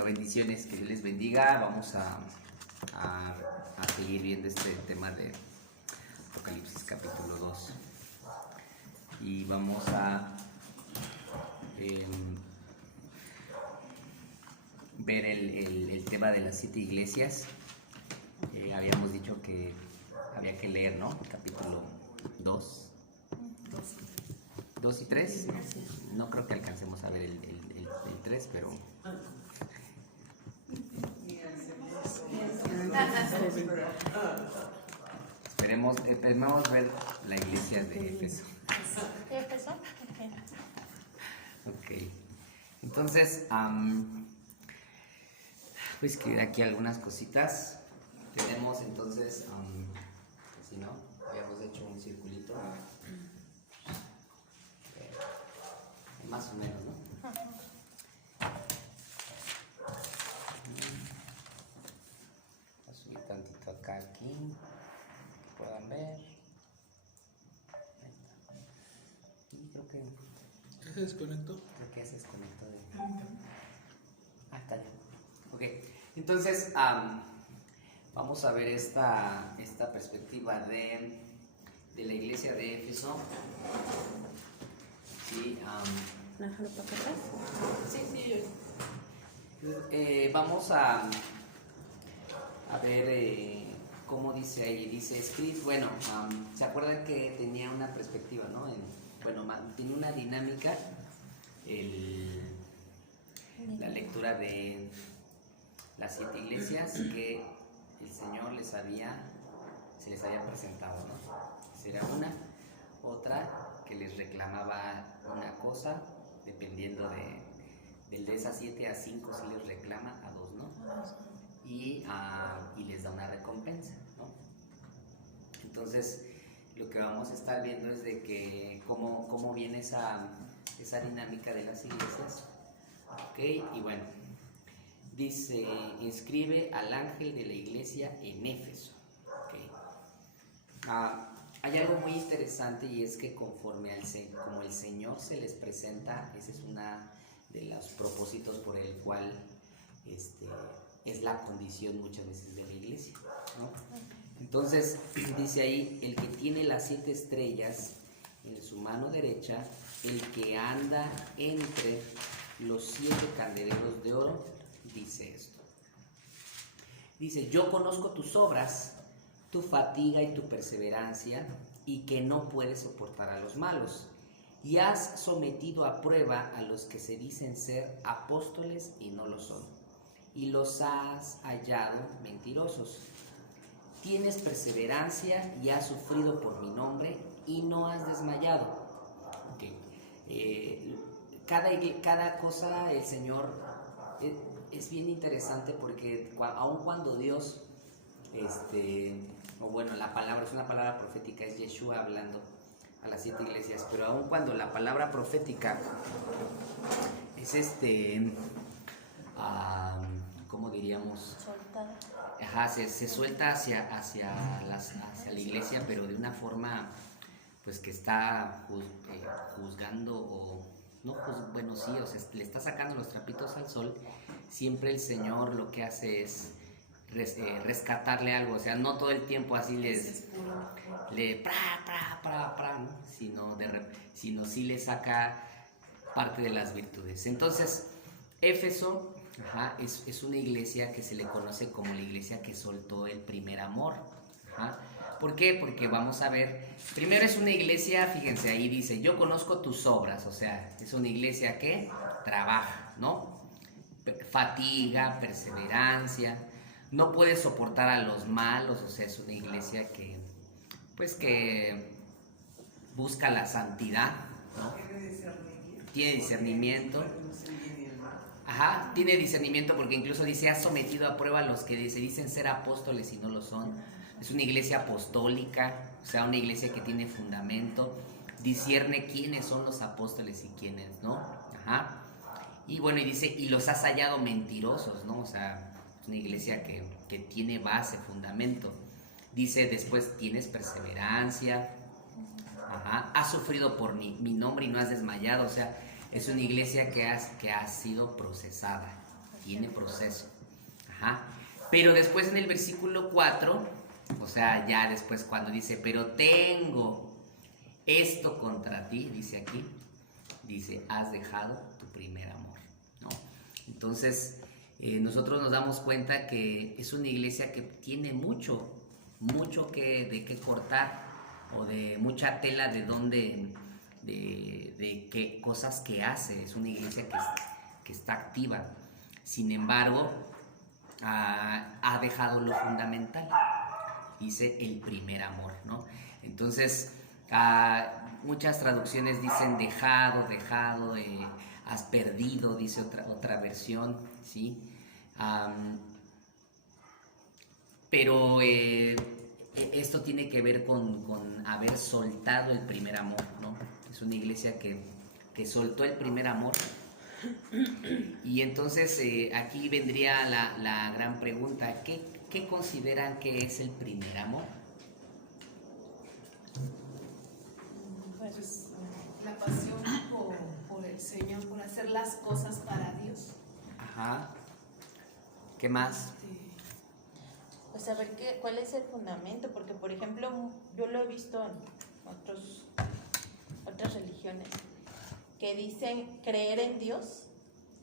Bueno, bendiciones, que Dios les bendiga. Vamos a seguir viendo este tema de Apocalipsis capítulo 2. Y vamos a ver el tema de las 7 iglesias. Habíamos dicho que había que leer, ¿no? El capítulo 2. 2 y 3. No creo que alcancemos a ver el 3, pero... Esperemos ver la iglesia de Éfeso. ¿Éfeso? Ok. Entonces, pues que aquí algunas cositas. Tenemos entonces, si no, habíamos hecho un circulito. Más o menos, ¿no? Voy a subir tantito acá, aquí, que puedan ver. Ahí está. Y creo que... ¿Qué se desconectó? Creo que se desconectó de... está ya. Ok, entonces vamos a ver esta perspectiva de la iglesia de Éfeso. Sí, Déjalo para atrás. sí. Vamos a ver cómo dice ahí. Dice escribe. Bueno, ¿se acuerdan que tenía una perspectiva, no? Tiene una dinámica la lectura de las 7 iglesias que el Señor se les había presentado, ¿no? Será una, otra que les reclamaba una cosa, dependiendo de esas 7 a 5 si les reclama, a 2 no, y les da una recompensa, ¿no? Entonces lo que vamos a estar viendo es de que cómo viene esa dinámica de las iglesias, ¿ok? Y bueno, dice, inscribe al ángel de la iglesia en Éfeso, ¿ok? Hay algo muy interesante, y es que conforme como el Señor se les presenta, ese es uno de los propósitos por el cual es la condición muchas veces de la iglesia, ¿no? Entonces dice ahí, el que tiene las 7 estrellas en su mano derecha, el que anda entre los 7 candeleros de oro, dice esto. Dice, yo conozco tus obras, tu fatiga y tu perseverancia, y que no puedes soportar a los malos, y has sometido a prueba a los que se dicen ser apóstoles y no lo son, y los has hallado mentirosos. Tienes perseverancia y has sufrido por mi nombre y no has desmayado. Okay. Cada cosa el Señor es bien interesante, porque aun cuando Dios la palabra es una palabra profética, es Yeshua hablando a las 7 iglesias, pero aun cuando la palabra profética es ¿cómo diríamos? Soltada. Ajá, se suelta hacia la iglesia, pero de una forma pues que está juzgando, o no, bueno, sí, o sea, le está sacando los trapitos al sol. Siempre el Señor lo que hace es rescatarle algo, o sea, no todo el tiempo así ¿no? Sino sí le saca parte de las virtudes. Entonces, Éfeso es una iglesia que se le conoce como la iglesia que soltó el primer amor. ¿Por qué? Porque vamos a ver, primero es una iglesia, fíjense, ahí dice, yo conozco tus obras, o sea, es una iglesia que trabaja, ¿no? Fatiga, perseverancia, no puede soportar a los malos, o sea, es una iglesia que busca la santidad, ¿no? Tiene discernimiento. Tiene discernimiento, porque incluso dice, has sometido a prueba a los que se dicen ser apóstoles y no lo son. Es una iglesia apostólica, o sea, una iglesia que tiene fundamento, discierne quiénes son los apóstoles y quiénes no. Y bueno, y dice, y los has hallado mentirosos, ¿no? O sea, es una iglesia que tiene base, fundamento. Dice después, tienes perseverancia, has sufrido por mi nombre y no has desmayado, o sea, es una iglesia que ha sido procesada. tiene proceso. Ajá. Pero después en el versículo 4, o sea, ya después cuando dice, pero tengo esto contra ti, dice aquí, dice, has dejado tu primer amor, ¿no? Entonces, nosotros nos damos cuenta que es una iglesia que tiene mucho de qué cortar, o de mucha tela de dónde, de qué cosas que hace. Es una iglesia que está activa. Sin embargo, ha dejado lo fundamental, dice el primer amor, ¿no? Entonces, muchas traducciones dicen dejado, has perdido, dice otra versión, ¿sí? Pero esto tiene que ver con haber soltado el primer amor, ¿no? Es una iglesia que soltó el primer amor. Y entonces aquí vendría la gran pregunta, ¿qué consideran que es el primer amor? Pues la pasión por el Señor, por hacer las cosas para Dios. Ajá. ¿Qué más? Pues saber cuál es el fundamento, porque por ejemplo yo lo he visto en otras religiones que dicen creer en Dios,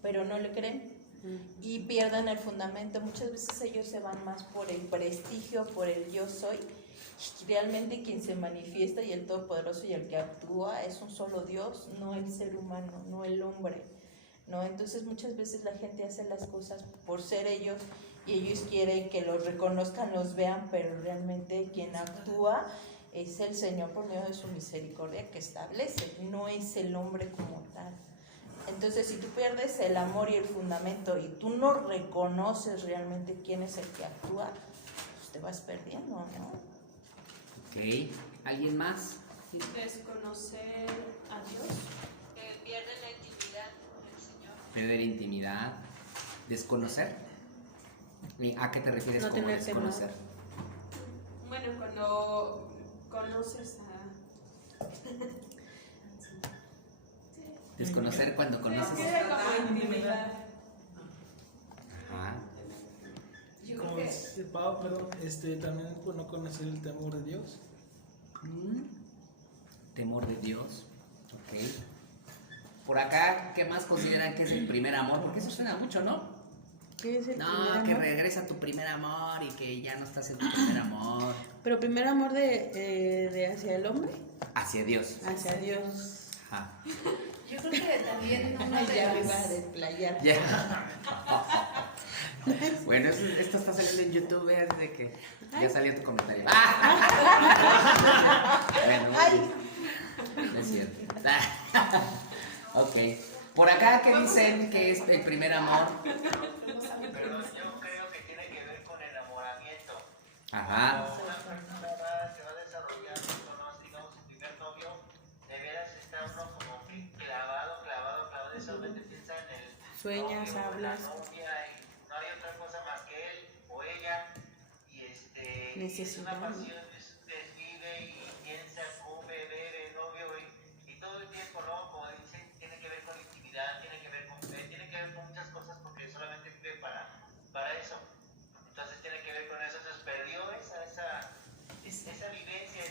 pero no le creen y pierden el fundamento. Muchas veces ellos se van más por el prestigio, por el yo soy. Realmente quien se manifiesta y el Todopoderoso y el que actúa es un solo Dios, no el ser humano, no el hombre, ¿no? Entonces muchas veces la gente hace las cosas por ser ellos y ellos quieren que los reconozcan, los vean, pero realmente quien actúa es el Señor por medio de su misericordia que establece, no es el hombre como tal. Entonces, si tú pierdes el amor y el fundamento y tú no reconoces realmente quién es el que actúa, pues te vas perdiendo, ¿no? Ok. ¿Alguien más? Sí. Desconocer a Dios. Pierde la intimidad con el Señor. Perder intimidad. ¿Desconocer? ¿A qué te refieres No con tener desconocer? Bueno, cuando conoces a... Desconocer cuando conoces. Pierde como intimidad. Ajá. Yo creo Como que... dice Pablo, perdón, también por no conocer el temor de Dios. Temor de Dios. Ok. Por acá, ¿qué más consideran que es el primer amor? Porque eso suena mucho, ¿no? ¿Qué es el primer No, amor? que regresa tu primer amor y que ya no estás en tu primer amor. Pero primer amor de hacia el hombre, Hacia Dios. hacia Dios. Ajá. Yo creo que también una de Ya me las... iba a desplayar. Ya. Bueno, esto está saliendo en YouTube, es de que ya salió tu comentario. Bueno, no es cierto. Ok. Por acá, ¿qué dicen que es el primer amor? Pero yo creo que tiene que ver con enamoramiento. Ajá. Cuando una persona se va desarrollando, conoce, digamos, su primer novio, de veras está uno como clavado, de solamente piensa en el Sueñas, novio, hablas. la novia, y no hay otra cosa más que él o ella, y es Necesidad, una ¿no? pasión, desvive y piensa, come, bebe, novio, y todo el tiempo, ¿no? Como dicen, tiene que ver con intimidad, tiene que ver con fe, tiene que ver con muchas cosas porque solamente vive para eso. Entonces tiene que ver con eso, entonces perdió esa vivencia,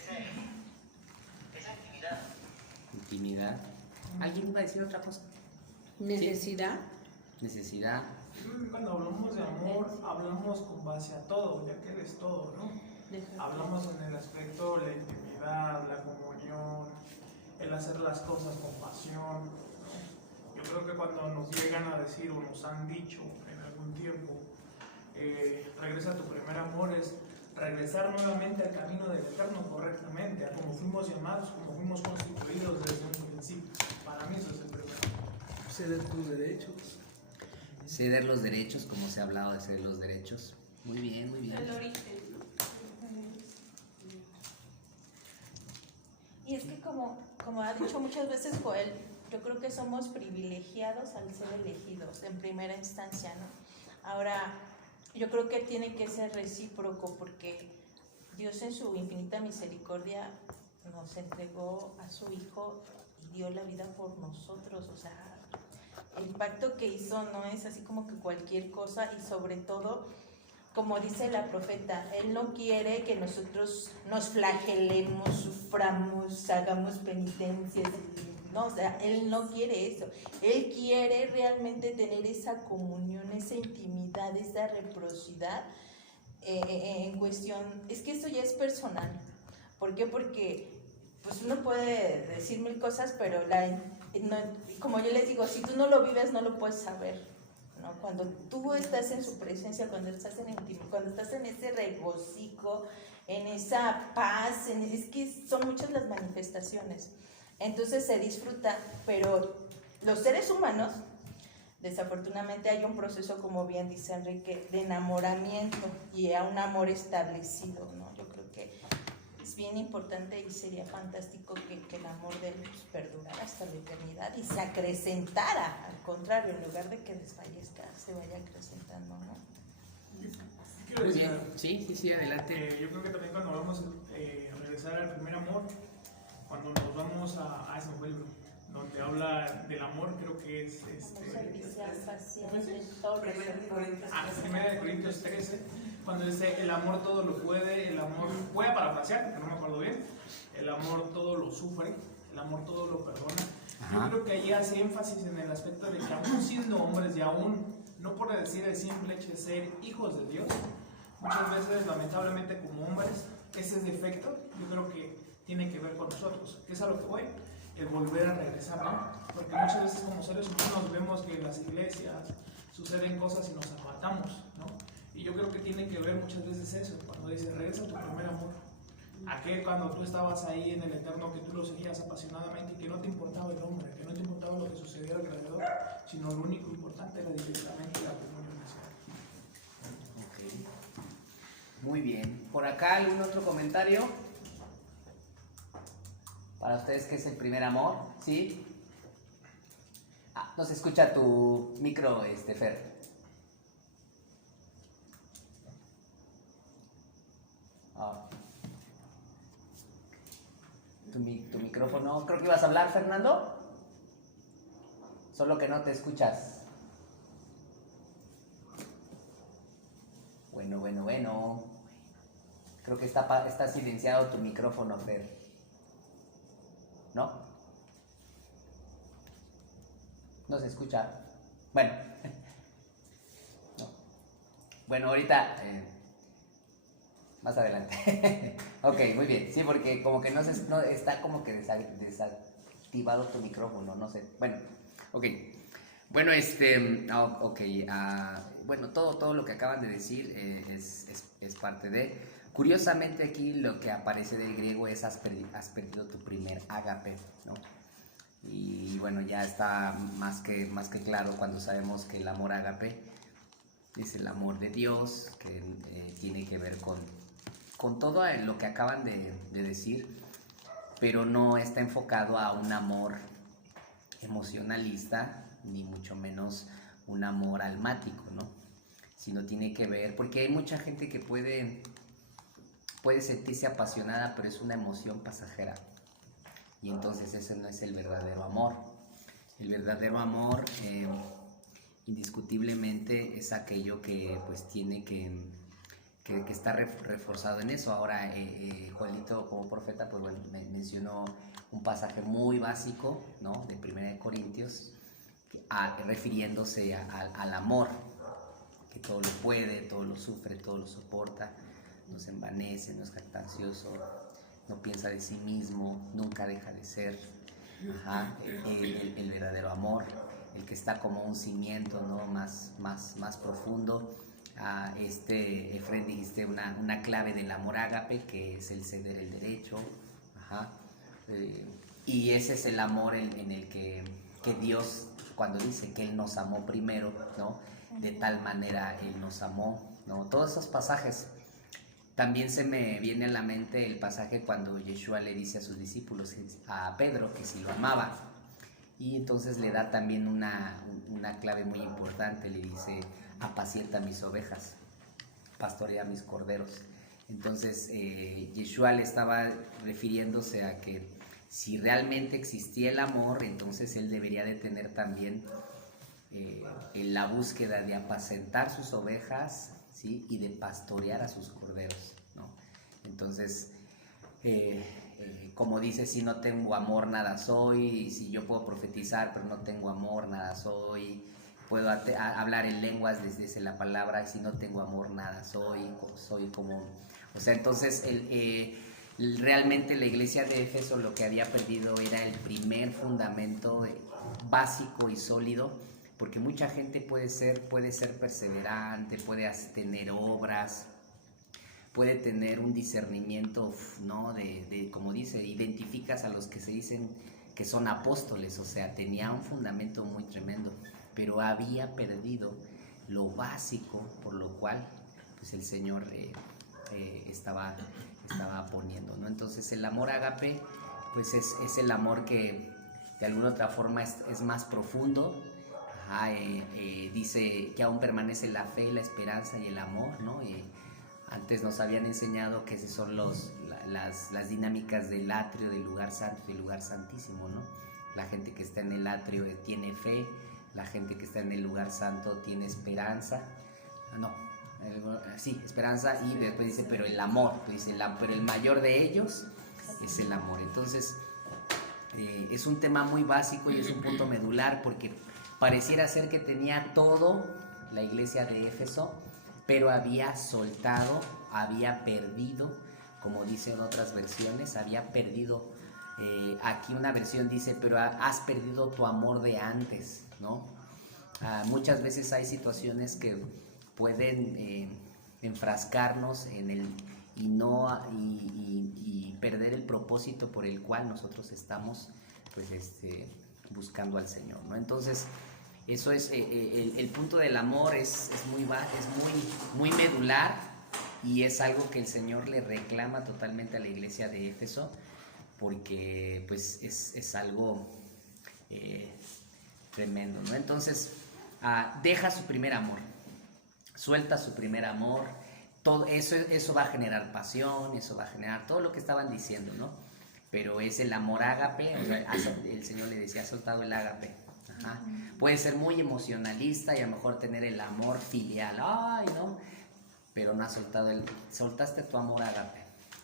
esa intimidad. Intimidad. ¿Alguien iba a decir otra cosa? Necesidad. Necesidad. Cuando hablamos de amor, hablamos con base a todo, ya que eres todo, ¿no? Hablamos en el aspecto de la intimidad, la comunión, el hacer las cosas con pasión, ¿no? Yo creo que cuando nos llegan a decir o nos han dicho en algún tiempo, regresa a tu primer amor, es regresar nuevamente al camino del eterno correctamente, a como fuimos llamados, como fuimos constituidos desde un principio. Para mí eso es el primer amor. Ceder tus derechos. Ceder los derechos, como se ha hablado de ceder los derechos. Muy bien, muy bien. El origen, ¿no? Y es que como ha dicho muchas veces Joel, yo creo que somos privilegiados al ser elegidos en primera instancia, ¿no? Ahora, yo creo que tiene que ser recíproco porque Dios en su infinita misericordia nos entregó a su Hijo y dio la vida por nosotros, o sea, el pacto que hizo no es así como que cualquier cosa, y sobre todo, como dice la profeta, Él no quiere que nosotros nos flagelemos, suframos, hagamos penitencias, no, o sea, Él no quiere eso. Él quiere realmente tener esa comunión, esa intimidad, esa reciprocidad en cuestión. Es que esto ya es personal. ¿Por qué? Porque pues uno puede decir mil cosas, pero como yo les digo, si tú no lo vives, no lo puedes saber, ¿no? Cuando tú estás en su presencia, cuando estás cuando estás en ese regocijo, en esa paz, es que son muchas las manifestaciones. Entonces se disfruta, pero los seres humanos, desafortunadamente hay un proceso, como bien dice Enrique, de enamoramiento y a un amor establecido, ¿no? Yo creo que es bien importante y sería fantástico que el amor de Él perdurara hasta la eternidad y se acrecentara, al contrario, en lugar de que desfallezca, se vaya acrecentando, ¿no? Quiero Muy decir, bien, sí, adelante. yo creo que también cuando vamos a regresar al primer amor, cuando nos vamos a ese libro, donde habla del amor, creo que es Primera de Corintios 13, cuando dice el amor todo lo puede, el amor, voy a parafrasear porque no me acuerdo bien, el amor todo lo sufre, el amor todo lo perdona. Yo creo que ahí hace énfasis en el aspecto de que aún siendo hombres y aún, no por decir el simple hecho de ser hijos de Dios, muchas veces lamentablemente como hombres, ese defecto yo creo que tiene que ver con nosotros, que es a lo que voy, el volver a regresar, ¿no? Porque muchas veces como seres humanos vemos que en las iglesias suceden cosas y nos apartamos, ¿no? Y yo creo que tiene que ver muchas veces eso, cuando dice regresa a tu primer amor, aquel cuando tú estabas ahí en el eterno, que tú lo seguías apasionadamente y que no te importaba el hombre, que no te importaba lo que sucedía alrededor, sino lo único importante era directamente la comunión nacional. Ok. Muy bien. ¿Por acá algún otro comentario? Para ustedes, ¿qué es el primer amor? ¿Sí? No se escucha tu micro, Fer. Tu micrófono. Creo que ibas a hablar, Fernando. Solo que no te escuchas. Bueno. Creo que está silenciado tu micrófono, Fer. ¿No? No se escucha. Bueno. No. Bueno, ahorita... más adelante. Ok, muy bien. Sí, porque como que no está como que desactivado tu micrófono, no sé. Bueno, ok. Bueno, bueno, todo lo que acaban de decir es parte de... Curiosamente aquí lo que aparece del griego es has perdido tu primer ágape, ¿no? Y bueno, ya está más que claro cuando sabemos que el amor ágape es el amor de Dios, que tiene que ver con todo lo que acaban de decir, pero no está enfocado a un amor emocionalista, ni mucho menos un amor almático, ¿no? Sino tiene que ver, porque hay mucha gente que puede sentirse apasionada, pero es una emoción pasajera. Y entonces ese no es el verdadero amor. El verdadero amor, indiscutiblemente, es aquello que pues tiene que está reforzado en eso. Ahora, Juanito, como profeta, pues bueno, mencionó un pasaje muy básico, ¿no? De Primera de Corintios, refiriéndose al amor, que todo lo puede, todo lo sufre, todo lo soporta, no se envanece, no es jactancioso, no piensa de sí mismo, nunca deja de ser. El verdadero amor, el que está como un cimiento, ¿no? más profundo. Efren, dijiste una clave del amor ágape, que es el ceder el derecho. Y ese es el amor en el que Dios, cuando dice que Él nos amó primero, ¿no? De tal manera Él nos amó, ¿no? Todos esos pasajes. También se me viene a la mente el pasaje cuando Yeshua le dice a sus discípulos, a Pedro, que si lo amaba. Y entonces le da también una clave muy importante, le dice: apacienta mis ovejas, pastorea mis corderos. Entonces Yeshua le estaba refiriéndose a que si realmente existía el amor, entonces él debería de tener también en la búsqueda de apacentar sus ovejas, ¿sí? Y de pastorear a sus corderos, ¿no? Entonces, como dice, si no tengo amor, nada soy. Si yo puedo profetizar, pero no tengo amor, nada soy. Puedo hablar en lenguas desde la palabra, y si no tengo amor, nada soy. Soy como... O sea, entonces, realmente la iglesia de Éfeso lo que había perdido era el primer fundamento básico y sólido, porque mucha gente puede ser perseverante, puede tener obras, puede tener un discernimiento, ¿no? De como dice, identificas a los que se dicen que son apóstoles, o sea, tenía un fundamento muy tremendo, pero había perdido lo básico por lo cual pues el Señor estaba poniendo, ¿no? Entonces el amor ágape pues es el amor que de alguna otra forma es más profundo. Dice que aún permanece la fe, la esperanza y el amor, ¿no? Antes nos habían enseñado que esas son las dinámicas del atrio, del lugar santo y del lugar santísimo, ¿no? La gente que está en el atrio tiene fe, la gente que está en el lugar santo tiene esperanza. Esperanza, y después dice, pero el amor, dice, pero el mayor de ellos es el amor. Entonces, es un tema muy básico y es un punto medular, porque pareciera ser que tenía todo la iglesia de Éfeso, pero había soltado, había perdido, como dicen otras versiones, había perdido, aquí una versión dice, pero has perdido tu amor de antes, ¿no? Muchas veces hay situaciones que pueden enfrascarnos en y perder el propósito por el cual nosotros estamos pues buscando al Señor, ¿no? Entonces eso es el punto del amor, es muy medular, y es algo que el Señor le reclama totalmente a la iglesia de Éfeso, porque pues es algo tremendo, ¿no? Entonces deja su primer amor, suelta su primer amor, todo eso va a generar pasión, eso va a generar todo lo que estaban diciendo, ¿no? Pero es el amor ágape, o sea, el Señor le decía, ha soltado el ágape. Ajá. Puede ser muy emocionalista y a lo mejor tener el amor filial, ay, ¿no? Pero no has soltaste tu amor ágape.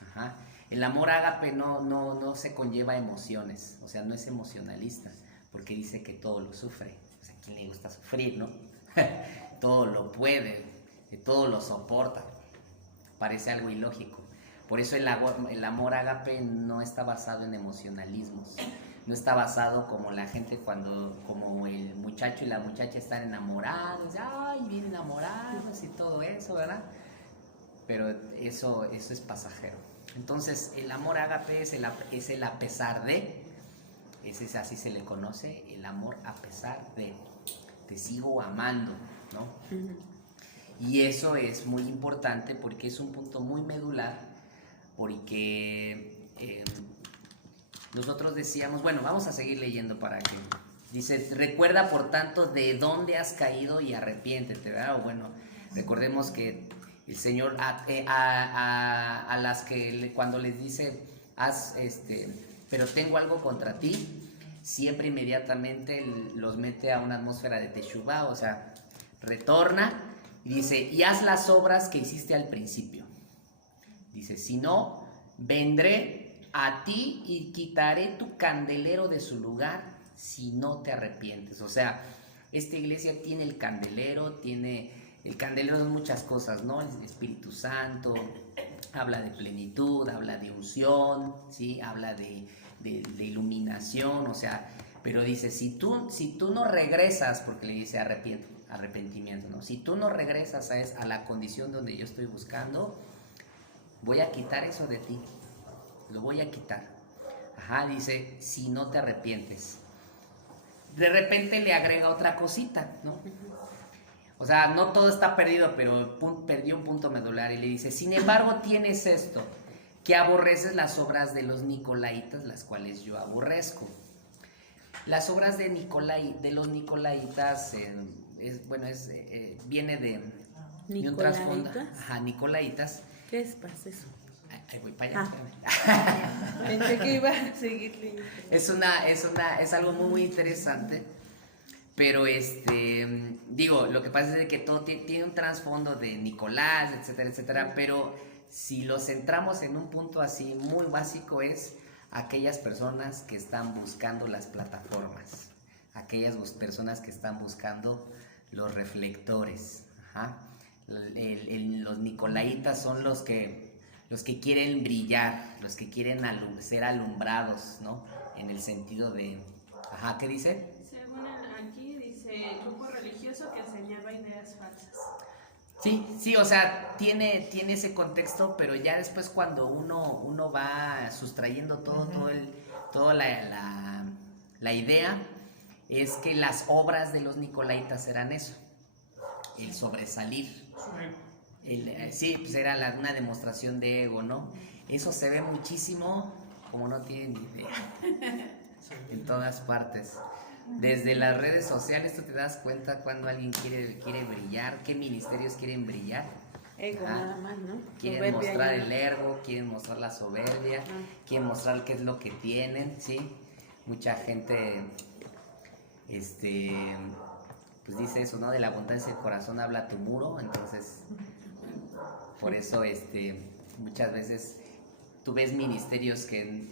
Ajá. El amor ágape no se conlleva emociones, o sea, no es emocionalista, porque dice que todo lo sufre. O sea, ¿a quién le gusta sufrir, no? Todo lo puede, todo lo soporta. Parece algo ilógico. Por eso el amor ágape no está basado en emocionalismos. No está basado como la gente como el muchacho y la muchacha están enamorados, ay, bien enamorados y todo eso, ¿verdad? Pero eso es pasajero. Entonces, el amor ágape es el a pesar de, así se le conoce, el amor a pesar de, te sigo amando, ¿no? Y eso es muy importante porque es un punto muy medular, porque nosotros decíamos, bueno, vamos a seguir leyendo para que... Dice, recuerda por tanto de dónde has caído y arrepiéntete, ¿verdad? O bueno, recordemos que el Señor a las que cuando les dice, pero tengo algo contra ti, siempre inmediatamente los mete a una atmósfera de Teshuvá, o sea, retorna y dice, y haz las obras que hiciste al principio. Dice, si no, vendré a ti y quitaré tu candelero de su lugar si no te arrepientes. O sea, esta iglesia tiene el candelero de muchas cosas, ¿no? El Espíritu Santo, habla de plenitud, habla de unción, ¿sí? Habla de iluminación, o sea, pero dice, si tú no regresas, porque le dice arrepentimiento, ¿no? Si tú no regresas a la condición donde yo estoy buscando, voy a quitar eso de ti, lo voy a quitar. Ajá, dice, si no te arrepientes. De repente le agrega otra cosita, ¿no? O sea, no todo está perdido, pero perdió un punto medular y le dice, sin embargo tienes esto, que aborreces las obras de los nicolaitas, las cuales yo aborrezco. Las obras de los nicolaitas, viene de un trasfondo. Ajá, nicolaitas. ¿Qué es paz eso? Ahí voy para allá. Pensé que iba a seguir leyendo. Es algo muy, muy interesante, Pero digo, lo que pasa es de que todo tiene un trasfondo de Nicolás, etcétera, etcétera, pero si lo centramos en un punto así muy básico es aquellas personas que están buscando las plataformas, aquellas personas que están buscando los reflectores. Ajá. Los nicolaitas son los que quieren brillar, los que quieren ser alumbrados, ¿no? En el sentido de... Ajá, ¿qué dice? Según aquí dice grupo religioso que enseñaba ideas falsas. Sí, o sea, tiene ese contexto, pero ya después cuando uno va sustrayendo toda la idea, es que las obras de los nicolaitas eran eso, el sobresalir. Sí, pues era una demostración de ego, ¿no? Eso se ve muchísimo, como no tienen ni idea, en todas partes. Desde las redes sociales tú te das cuenta cuando alguien quiere brillar, qué ministerios quieren brillar. Ego nada más, ¿no? Quieren Soberbia mostrar ya. el ego, quieren mostrar la soberbia, quieren mostrar qué es lo que tienen, ¿sí? Mucha gente, pues dice eso, ¿no? De la abundancia del corazón habla tu muro, entonces, por eso, muchas veces tú ves ministerios que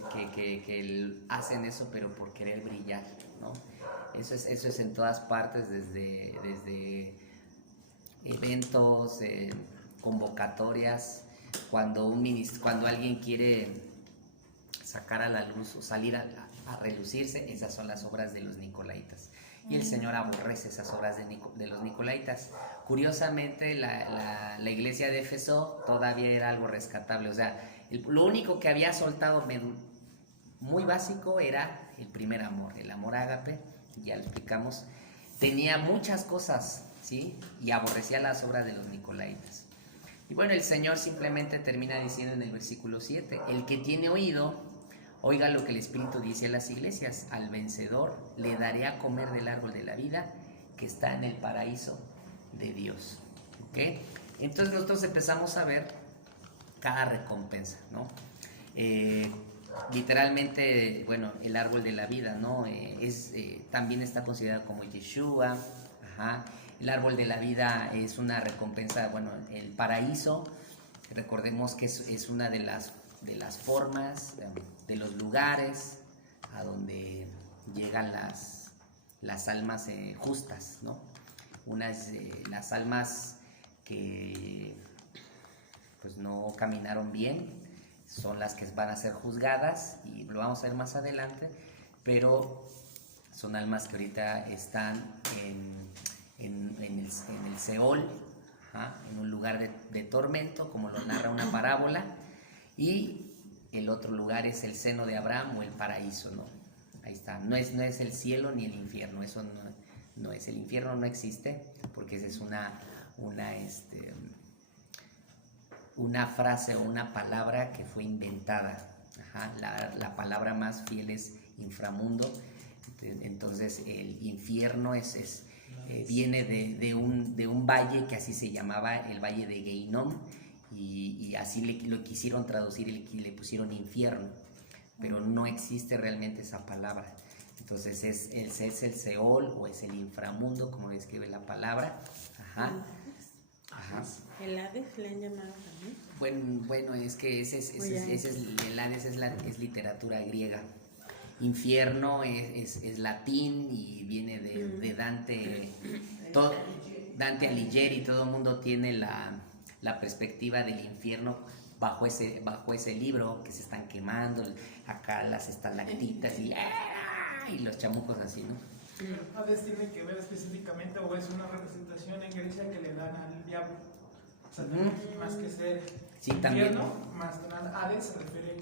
hacen eso, pero por querer brillar, ¿no? Eso es en todas partes, desde eventos, convocatorias, cuando alguien quiere sacar a la luz o salir a relucirse, esas son las obras de los nicolaitas. Y el Señor aborrece esas obras de los nicolaitas. Curiosamente, la iglesia de Éfeso todavía era algo rescatable, o sea, lo único que había soltado muy básico era el primer amor, el amor ágape, ya lo explicamos. Tenía muchas cosas, ¿sí? Y aborrecía las obras de los nicolaitas. Y bueno, el Señor simplemente termina diciendo en el versículo 7, el que tiene oído, oiga lo que el Espíritu dice a las iglesias, al vencedor le daré a comer del árbol de la vida que está en el paraíso de Dios. ¿Ok? Entonces nosotros empezamos a ver cada recompensa, ¿no? Literalmente, bueno, el árbol de la vida, ¿no? También está considerado como Yeshua. Ajá. El árbol de la vida es una recompensa, bueno, el paraíso, recordemos que es una de las formas, de los lugares a donde llegan las almas justas, ¿no? Las almas que pues no caminaron bien son las que van a ser juzgadas, y lo vamos a ver más adelante, pero son almas que ahorita están en el Seol, en un lugar de tormento, como lo narra una parábola, y el otro lugar es el seno de Abraham o el paraíso, ¿no? Ahí está, no es el cielo ni el infierno, eso no es, el infierno no existe, porque esa es una frase o una palabra que fue inventada. Ajá. La palabra más fiel es inframundo. Entonces el infierno viene de un valle que así se llamaba, el valle de Geinom, y así lo quisieron traducir y le pusieron infierno, pero no existe realmente esa palabra. Entonces es el Seol o es el inframundo, como describe la palabra. Ajá. Ajá. El Hades le han llamado también. Bueno, es que el Hades es literatura griega. Infierno es latín y viene de Dante. Dante Alighieri, todo el mundo tiene la perspectiva del infierno bajo ese libro, que se están quemando, acá las estalactitas y los chamucos así, ¿no? Hades tiene que ver específicamente, o es una representación en Grecia que le dan al diablo. Satanás, más que ser Sí, infierno, también. más que nada Hades se refiere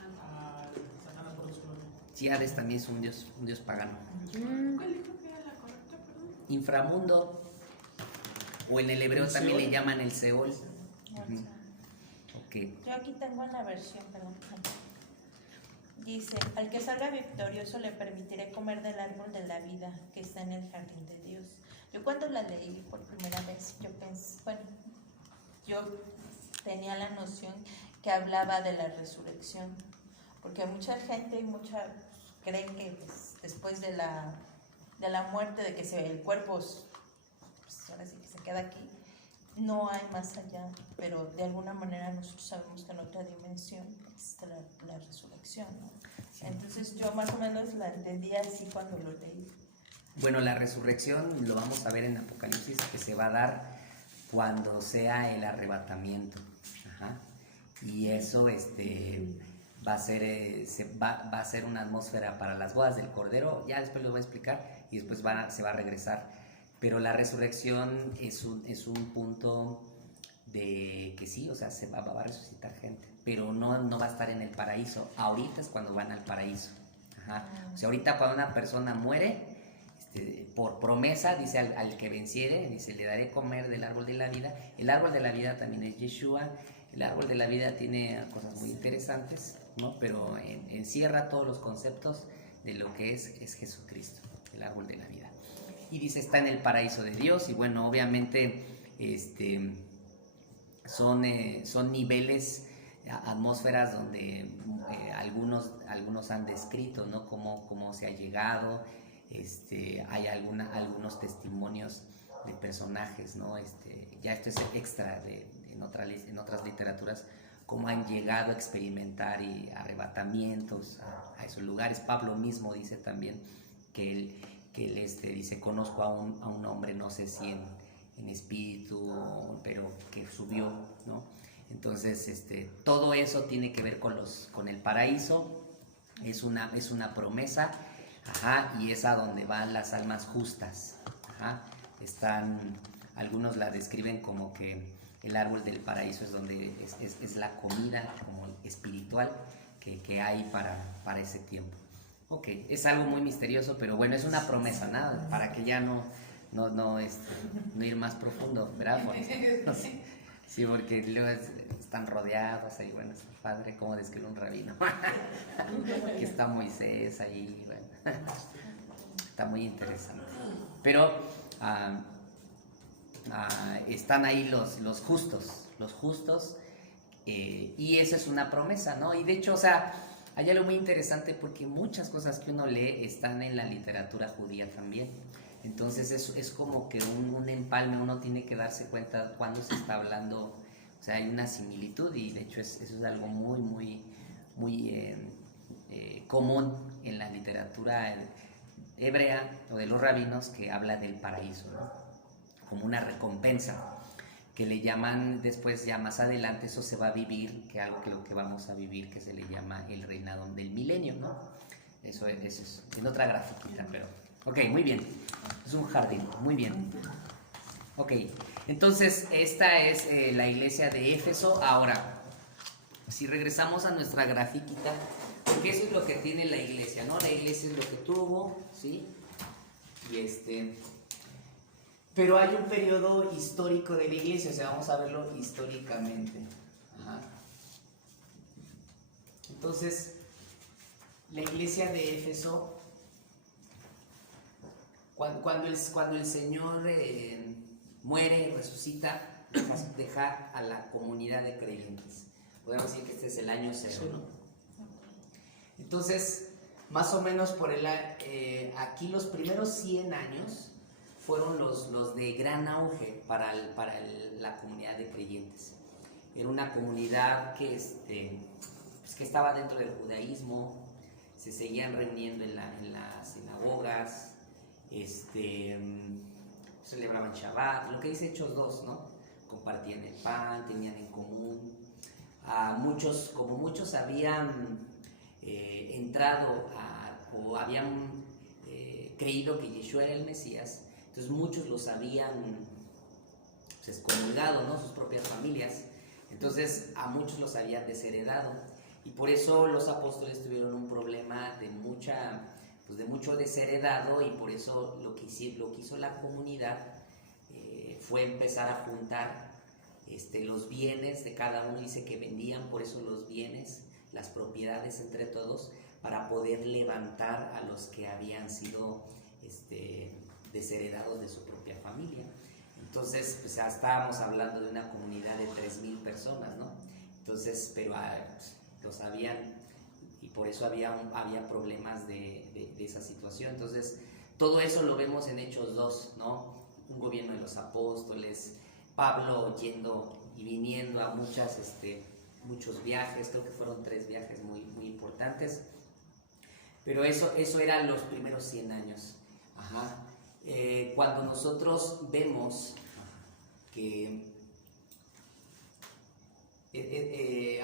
a Satanás por su nombre. Sí, Hades también es un dios pagano. ¿Cuál dijo que era la correcta, perdón? Inframundo, o en el hebreo ¿El también Seol? le llaman el Seol. Ok. Yo aquí tengo una versión, perdón. Dice, al que salga victorioso le permitiré comer del árbol de la vida que está en el jardín de Dios. Yo cuando la leí por primera vez, yo pensé, bueno, yo tenía la noción que hablaba de la resurrección, porque mucha gente cree que pues, después de la de la muerte, de que el cuerpo, pues, ahora sí que se queda aquí, no hay más allá, pero de alguna manera nosotros sabemos que en otra dimensión existe la resurrección, ¿no? Entonces yo más o menos la entendí así cuando lo leí. Bueno, la resurrección lo vamos a ver en Apocalipsis, que se va a dar cuando sea el arrebatamiento. Ajá. Y eso va a ser una atmósfera para las bodas del Cordero. Ya después lo voy a explicar y después se va a regresar. Pero la resurrección es un punto de que sí, o sea, se va a resucitar gente, pero no va a estar en el paraíso. Ahorita es cuando van al paraíso. Ajá. O sea, ahorita cuando una persona muere, por promesa, dice al que venciere, dice, le daré comer del árbol de la vida. El árbol de la vida también es Yeshua. El árbol de la vida tiene cosas muy interesantes, ¿no? Pero encierra todos los conceptos de lo que es Jesucristo, el árbol de la vida. Y dice, está en el paraíso de Dios. Y bueno, obviamente son niveles, atmósferas donde algunos han descrito, ¿no? Cómo se ha llegado. Hay algunos testimonios de personajes, ¿no? Ya esto es extra en otras literaturas, cómo han llegado a experimentar y arrebatamientos a esos lugares. Pablo mismo dice también que él dice, conozco a un hombre, no sé si en espíritu, pero que subió, ¿no? Entonces, todo eso tiene que ver con el paraíso. Es una promesa. Ajá, y es a donde van las almas justas. Ajá. Algunos la describen como que el árbol del paraíso es donde es la comida como espiritual que hay para ese tiempo. Ok, es algo muy misterioso, pero bueno, es una promesa, nada, para que ya no ir más profundo, ¿verdad? Sí, porque luego están rodeados ahí, bueno, es padre, como describe un rabino. Que está Moisés ahí, bueno. Está muy interesante. Pero están ahí los justos, y esa es una promesa, ¿no? Y de hecho, o sea, hay algo muy interesante porque muchas cosas que uno lee están en la literatura judía también. Entonces es como que un empalme, uno tiene que darse cuenta cuando se está hablando, o sea, hay una similitud, y de hecho eso es algo muy, muy, muy común en la literatura hebrea o de los rabinos, que habla del paraíso, ¿no? Como una recompensa, que le llaman después, ya más adelante, eso se va a vivir, que algo que lo que vamos a vivir, que se le llama el reinado del milenio, ¿no? Eso es en otra grafiquita, pero... Ok, muy bien. Es un jardín, muy bien. Ok, entonces esta es la iglesia de Éfeso. Ahora, si regresamos a nuestra grafiquita, porque eso es lo que tiene la iglesia, ¿no? La iglesia es lo que tuvo, ¿sí? Y pero hay un periodo histórico de la iglesia, o sea, vamos a verlo históricamente. Ajá. Entonces, la iglesia de Éfeso, cuando el Señor muere, resucita, deja a la comunidad de creyentes. Podemos decir que este es el año 0, ¿no? Entonces, más o menos aquí los primeros 100 años fueron los de gran auge para la comunidad de creyentes. Era una comunidad que estaba dentro del judaísmo, se seguían reuniendo en las sinagogas, celebraban Shabbat, lo que dice Hechos 2, ¿no? Compartían el pan, tenían en común. Como muchos habían entrado o habían creído que Yeshua era el Mesías, entonces muchos los habían excomulgado, ¿no? Sus propias familias. Entonces a muchos los habían desheredado, y por eso los apóstoles tuvieron un problema de mucho desheredado, y por eso lo que hizo la comunidad fue empezar a juntar los bienes de cada uno. Dice que vendían por eso los bienes, las propiedades entre todos, para poder levantar a los que habían sido desheredados de su propia familia. Entonces, pues ya estábamos hablando de una comunidad de 3,000 personas, ¿no? Entonces, pero lo sabían, y por eso había problemas de esa situación. Entonces, Todo eso lo vemos en Hechos 2, ¿no? Un gobierno de los apóstoles, Pablo yendo y viniendo a muchos viajes, creo que fueron 3 viajes muy, muy importantes, pero eso eran los primeros 100 años. Ajá. Cuando nosotros vemos que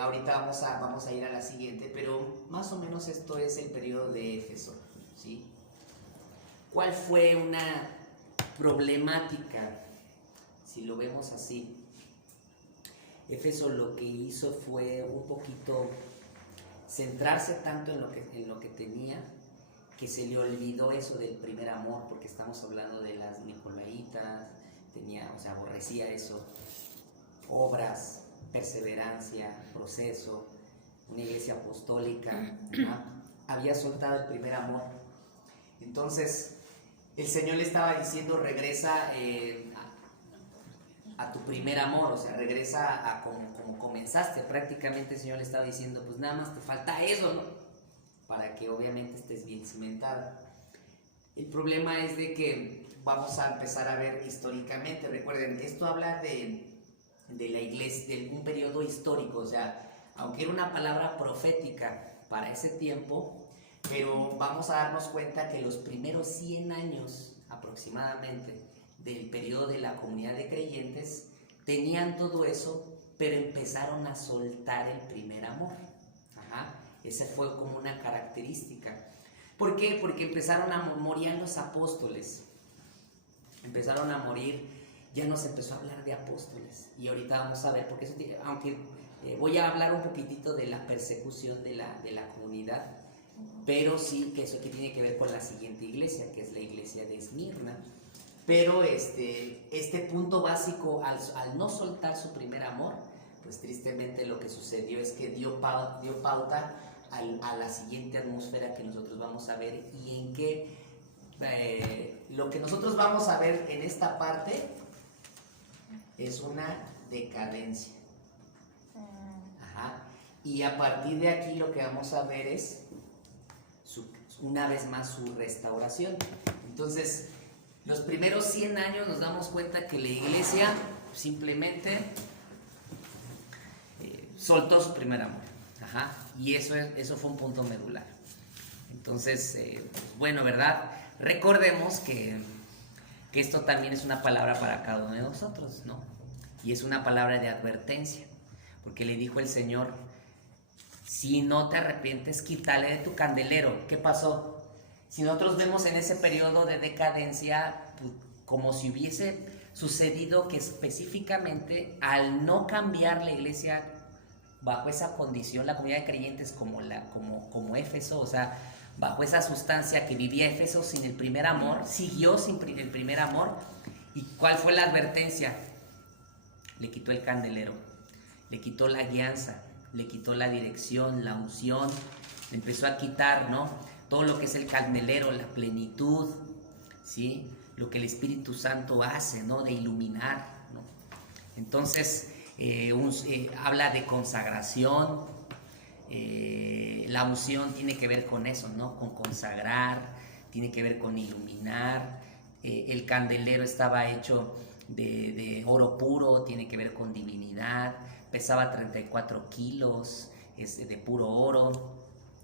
ahorita vamos a ir a la siguiente, pero más o menos esto es el periodo de Éfeso, ¿sí? ¿Cuál fue una problemática, si lo vemos así? Éfeso lo que hizo fue un poquito centrarse tanto en lo que tenía, que se le olvidó eso del primer amor, porque estamos hablando de las nicolaitas, aborrecía eso, obras, perseverancia, proceso, una iglesia apostólica, ¿no? Había soltado el primer amor. Entonces el Señor le estaba diciendo, regresa a tu primer amor, o sea, regresa a como comenzaste. Prácticamente el Señor le estaba diciendo, pues nada más te falta eso, ¿no? Para que obviamente estés bien cimentada. El problema es de que vamos a empezar a ver históricamente. Recuerden, esto habla de la iglesia, de un periodo histórico, o sea, aunque era una palabra profética para ese tiempo, pero vamos a darnos cuenta que los primeros 100 años aproximadamente del periodo de la comunidad de creyentes tenían todo eso, pero empezaron a soltar el primer amor. Ajá. Esa fue como una característica. ¿Por qué? Porque empezaron a morir los apóstoles, empezaron a morir, ya no se empezó a hablar de apóstoles, y ahorita vamos a ver, porque eso, aunque voy a hablar un poquitito de la persecución de la comunidad, pero sí que eso que tiene que ver con la siguiente iglesia, que es la iglesia de Esmirna. Pero este punto básico, al no soltar su primer amor, pues tristemente lo que sucedió es que dio pauta a la siguiente atmósfera que nosotros vamos a ver, y en que lo que nosotros vamos a ver en esta parte es una decadencia. Ajá. Y a partir de aquí lo que vamos a ver es una vez más su restauración. Entonces, los primeros 100 años nos damos cuenta que la iglesia simplemente soltó su primer amor. Ajá. Y eso fue un punto medular. Entonces, pues bueno, ¿verdad? Recordemos que esto también es una palabra para cada uno de nosotros, ¿no? Y es una palabra de advertencia, porque le dijo el Señor, si no te arrepientes, quítale de tu candelero. ¿Qué pasó? Si nosotros vemos en ese periodo de decadencia, pues, como si hubiese sucedido que específicamente al no cambiar la iglesia bajo esa condición, la comunidad de creyentes como Éfeso, o sea, bajo esa sustancia que vivía Éfeso sin el primer amor, siguió sin el primer amor. ¿Y cuál fue la advertencia? Le quitó el candelero, le quitó la guianza, le quitó la dirección, la unción, le empezó a quitar, ¿no? Todo lo que es el candelero, la plenitud, ¿sí? Lo que el Espíritu Santo hace, ¿no? De iluminar, ¿no? Entonces, habla de consagración. La unción tiene que ver con eso, ¿no? Con consagrar, tiene que ver con iluminar. El candelero estaba hecho de oro puro, tiene que ver con divinidad. Pesaba 34 kilos, es de puro oro.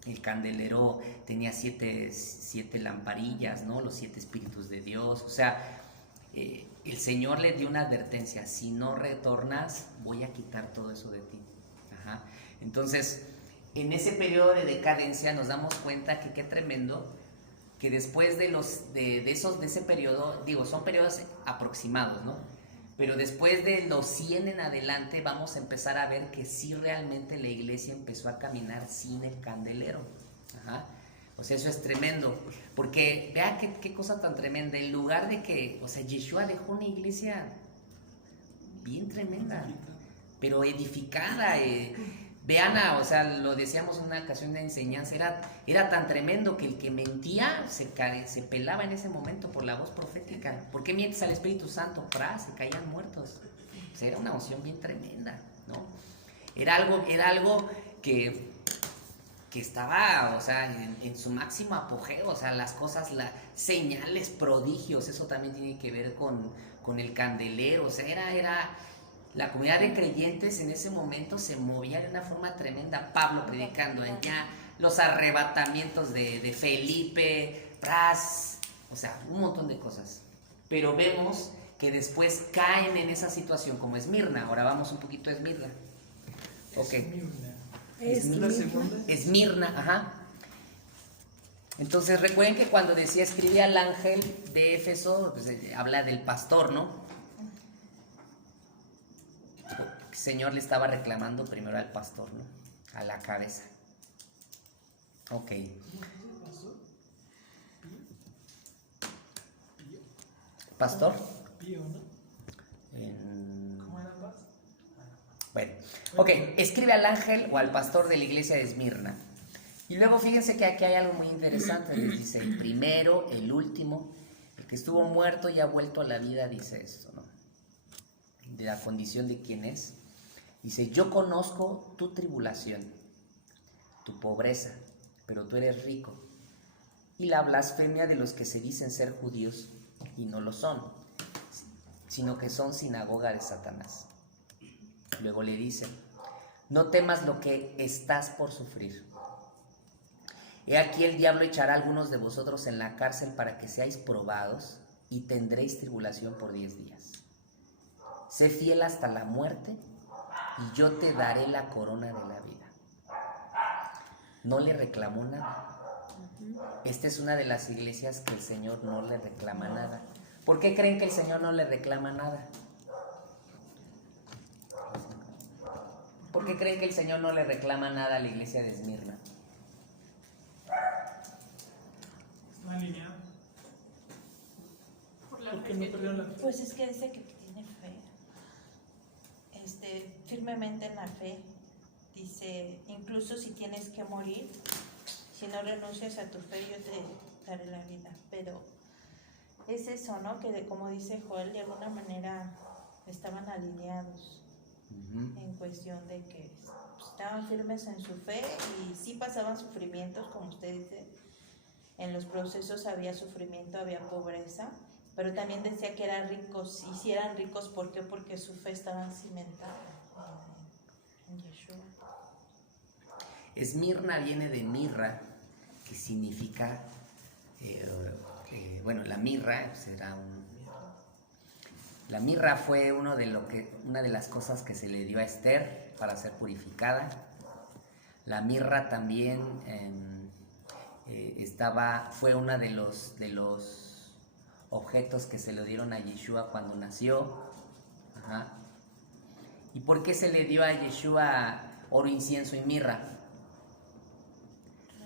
El candelero tenía 7 lamparillas, ¿no? Los 7 espíritus de Dios. O sea, el Señor le dio una advertencia: si no retornas, voy a quitar todo eso de ti. Ajá. Entonces, en ese periodo de decadencia nos damos cuenta que qué tremendo, que después de ese periodo, digo, son periodos aproximados, ¿no? Pero después de los 100 en adelante vamos a empezar a ver que sí realmente la iglesia empezó a caminar sin el candelero. Ajá. O sea, eso es tremendo, porque vea qué cosa tan tremenda. En lugar de que, o sea, Yeshua dejó una iglesia bien tremenda, pero edificada. Vean, o sea, lo decíamos en una ocasión de enseñanza, era tan tremendo que el que mentía se pelaba en ese momento por la voz profética. ¿Por qué mientes al Espíritu Santo? Se caían muertos. O sea, era una unción bien tremenda, ¿no? Era algo que que estaba, o sea, en su máximo apogeo, o sea, las cosas, señales, prodigios, eso también tiene que ver con el candelero, o sea, era la comunidad de creyentes en ese momento se movía de una forma tremenda. Pablo predicando allá, los arrebatamientos de Felipe, o sea, un montón de cosas. Pero vemos que después caen en esa situación como Esmirna. Ahora vamos un poquito a Esmirna. Ok. Esmirna, ajá. Entonces recuerden que cuando decía escribe al ángel de Éfeso, pues, habla del pastor, ¿no? El Señor le estaba reclamando primero al pastor, ¿no? A la cabeza. Ok. ¿Pastor? Pío, ¿no? ¿Cómo era más? Bueno, ok, escribe al ángel o al pastor de la iglesia de Esmirna. Y luego fíjense que aquí hay algo muy interesante. Les dice, el primero, el último, el que estuvo muerto y ha vuelto a la vida, dice esto, ¿no? De la condición de quién es. Dice, yo conozco tu tribulación, tu pobreza, pero tú eres rico. Y la blasfemia de los que se dicen ser judíos y no lo son, sino que son sinagoga de Satanás. Luego le dice, no temas lo que estás por sufrir. He aquí el diablo echará a algunos de vosotros en la cárcel para que seáis probados y tendréis tribulación por 10 días. Sé fiel hasta la muerte y yo te daré la corona de la vida. No le reclamó nada. Esta es una de las iglesias que el Señor no le reclama nada. ¿Por qué creen que el Señor no le reclama nada? ¿Por qué creen que el Señor no le reclama nada a la iglesia de Esmirna? ¿Está alineado? Por la Porque fe no que perdieron la fe. Pues es que dice que tiene fe. Firmemente en la fe. Dice, incluso si tienes que morir, si no renuncias a tu fe, yo te daré la vida. Pero es eso, ¿no? Que como dice Joel, de alguna manera estaban alineados en cuestión de que estaban firmes en su fe y sí pasaban sufrimientos, como usted dice. En los procesos había sufrimiento, había pobreza, pero también decía que eran ricos. Y si eran ricos, ¿por qué? Porque su fe estaba cimentada en Yeshua. Esmirna viene de mirra, que significa, bueno, la mirra será la mirra fue una de las cosas que se le dio a Esther para ser purificada. La mirra también fue uno de los objetos que se le dieron a Yeshua cuando nació. Ajá. ¿Y por qué se le dio a Yeshua oro, incienso y mirra?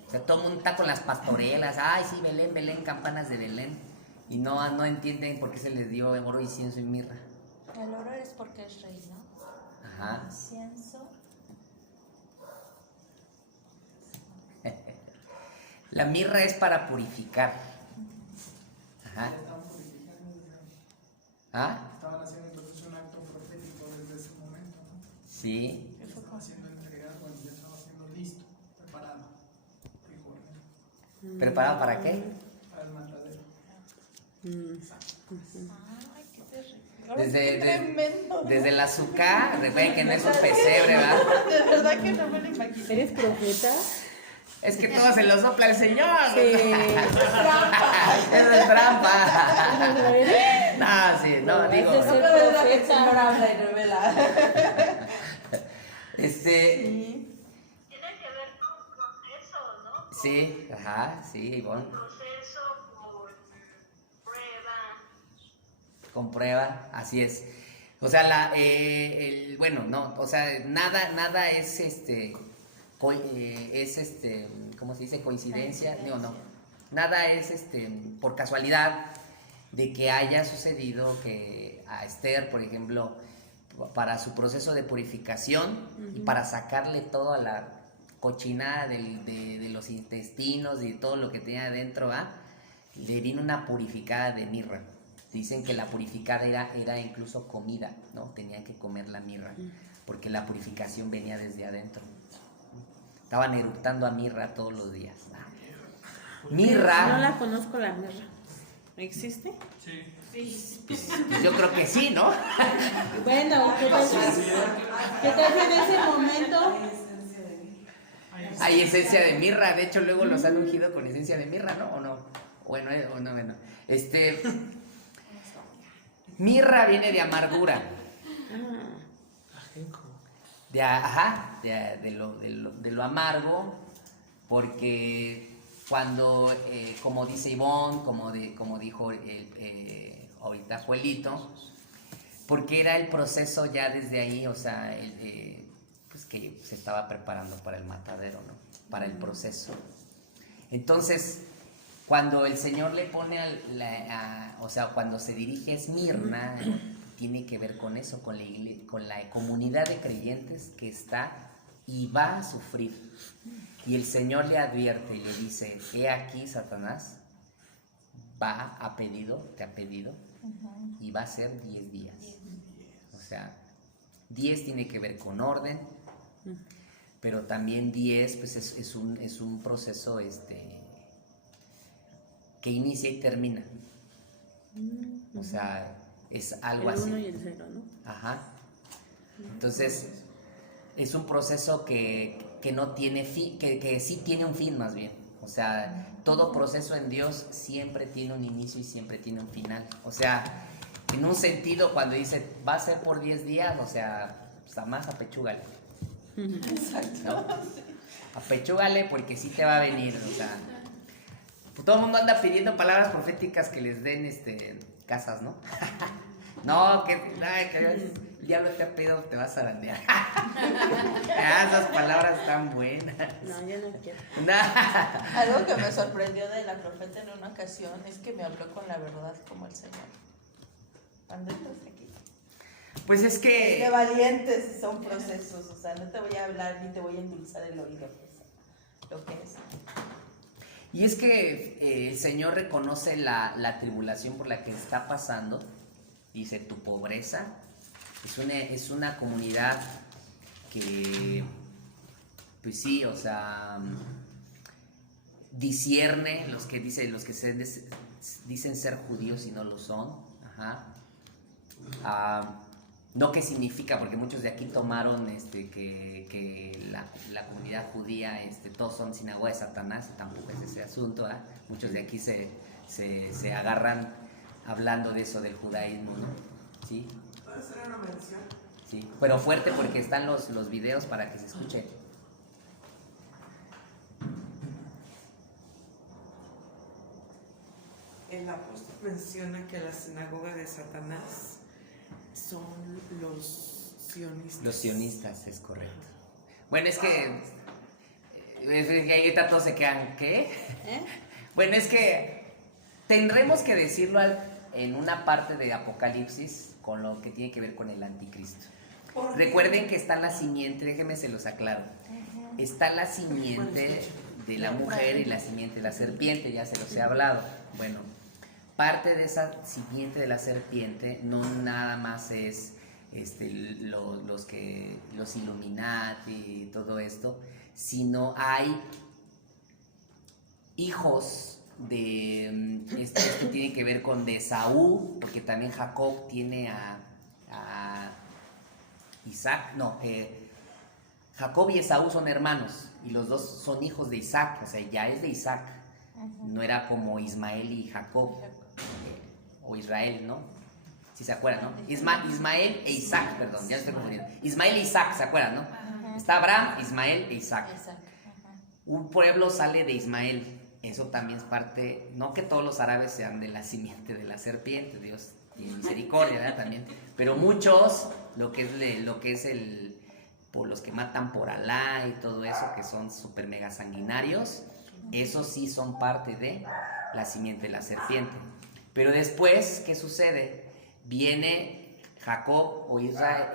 O sea, todo el mundo está con las pastorelas, ay sí, Belén, Belén, campanas de Belén, y no entienden por qué se les dio oro, incienso y mirra. El oro es porque es rey, ¿no? Ajá. Incienso. La mirra es para purificar. Ajá. Estaban purificando. ¿Ah? Estaban haciendo entonces un acto profético desde ese momento, ¿no? Sí. Ya estaba siendo entregado, bueno, ya estaba siendo listo, preparado. ¿Preparado para qué? Para el matadero. Ay, qué terrible. Desde la azúcar, recuerden que no es un pesebre, ¿verdad? De verdad que no me lo imagino. ¿Eres profeta? Es que todo se lo sopla el Señor. Sí. Eso es trampa. No, sí, no, digo. Es de ser No, de verdad que el profeta. Señor habla y revela. Tiene que ver con proceso, ¿no? Sí, ajá, sí, Ivonne. Proceso por prueba. Con prueba, así es. O sea, bueno, no, o sea, nada es ¿cómo se dice? Coincidencia, no. Nada es por casualidad de que haya sucedido que a Esther, por ejemplo, para su proceso de purificación y para sacarle toda la cochinada de los intestinos y todo lo que tenía adentro, le vino una purificada de mirra. Dicen que la purificada era incluso comida, ¿no? Tenían que comer la mirra, porque la purificación venía desde adentro. estaban eructando a mirra todos los días. No Mirra, la conozco, la mirra. ¿Existe? pues, yo creo que sí, ¿no? Bueno, ¿qué tal si en ese momento? Hay esencia de mirra, de hecho luego los han ungido con esencia de mirra, ¿no? ¿O no? Bueno, mirra viene de amargura. De lo amargo, porque cuando, como dice Ivonne, como dijo ahorita Juelito, porque era el proceso ya desde ahí, o sea, pues que se estaba preparando para el matadero, ¿no? Para el proceso. Entonces, cuando el Señor le pone, o sea, cuando se dirige a Esmirna, tiene que ver con eso, con la comunidad de creyentes que está y va a sufrir. Y el Señor le advierte y le dice, he aquí, Satanás te ha pedido, y va a ser 10 días. O sea, 10 tiene que ver con orden, pero también 10 pues es un proceso que inicia y termina. O sea, es algo así. El 1 y el 0, ¿no? Ajá. Entonces, es un proceso que no tiene fin, que sí tiene un fin más bien. O sea, todo proceso en Dios siempre tiene un inicio y siempre tiene un final. O sea, en un sentido, cuando dice, va a ser por 10 días, o sea, pues más apechúgale. ¿No? Apechúgale porque sí te va a venir, o sea. Pues todo el mundo anda pidiendo palabras proféticas que les den casas, ¿no? No, que el diablo te ha pedido, te vas a zarandear. Esas palabras están buenas. No, yo no quiero. Algo que me sorprendió de la profeta en una ocasión es que me habló con la verdad como el Señor. Cuando entras aquí. Pues es que... Qué valientes son procesos, o sea, no te voy a hablar ni te voy a endulzar el oído, pues, lo que es. Y es que el Señor reconoce la tribulación por la que está pasando. Dice, tu pobreza es una comunidad que, pues sí, o sea, discierne los que dicen ser judíos y no lo son. Ajá. No que significa, porque muchos de aquí tomaron que la comunidad judía, todos son sinagoga de Satanás, y tampoco es ese asunto, ¿eh? Muchos de aquí se agarran hablando de eso del judaísmo, ¿no? ¿Sí? ¿Puedo hacer una mención? Sí, pero fuerte porque están los videos para que se escuche. El apóstol menciona que la sinagoga de Satanás son los sionistas. Los sionistas, es correcto. Bueno, es que ahorita todos se quedan, ¿qué? Bueno, es que tendremos que decirlo en una parte de Apocalipsis con lo que tiene que ver con el anticristo. Recuerden que está la simiente, déjenme se los aclaro. Está la simiente de la mujer y la simiente de la serpiente, ya se los he hablado. Bueno, parte de esa simiente de la serpiente no nada más es los Illuminati y todo esto, sino hay hijos de esto tiene que ver con de Esaú, porque también Jacob tiene a Isaac, Jacob y Esaú son hermanos y los dos son hijos de Isaac, o sea, ya es de Isaac. No era como Ismael y Jacob, o Israel, ¿no? Si se acuerdan, ¿no? Ismael e Isaac, perdón, ya estoy confundiendo. Ismael e Isaac, ¿se acuerdan, no? Está Abraham, Ismael e Isaac. Un pueblo sale de Ismael, eso también es parte, no que todos los árabes sean de la simiente de la serpiente, Dios tiene misericordia, ¿verdad? También, pero muchos, lo que es por los que matan por Alá y todo eso, que son súper mega sanguinarios, esos sí son parte de la simiente de la serpiente. Pero después, ¿qué sucede? Viene Jacob o Israel,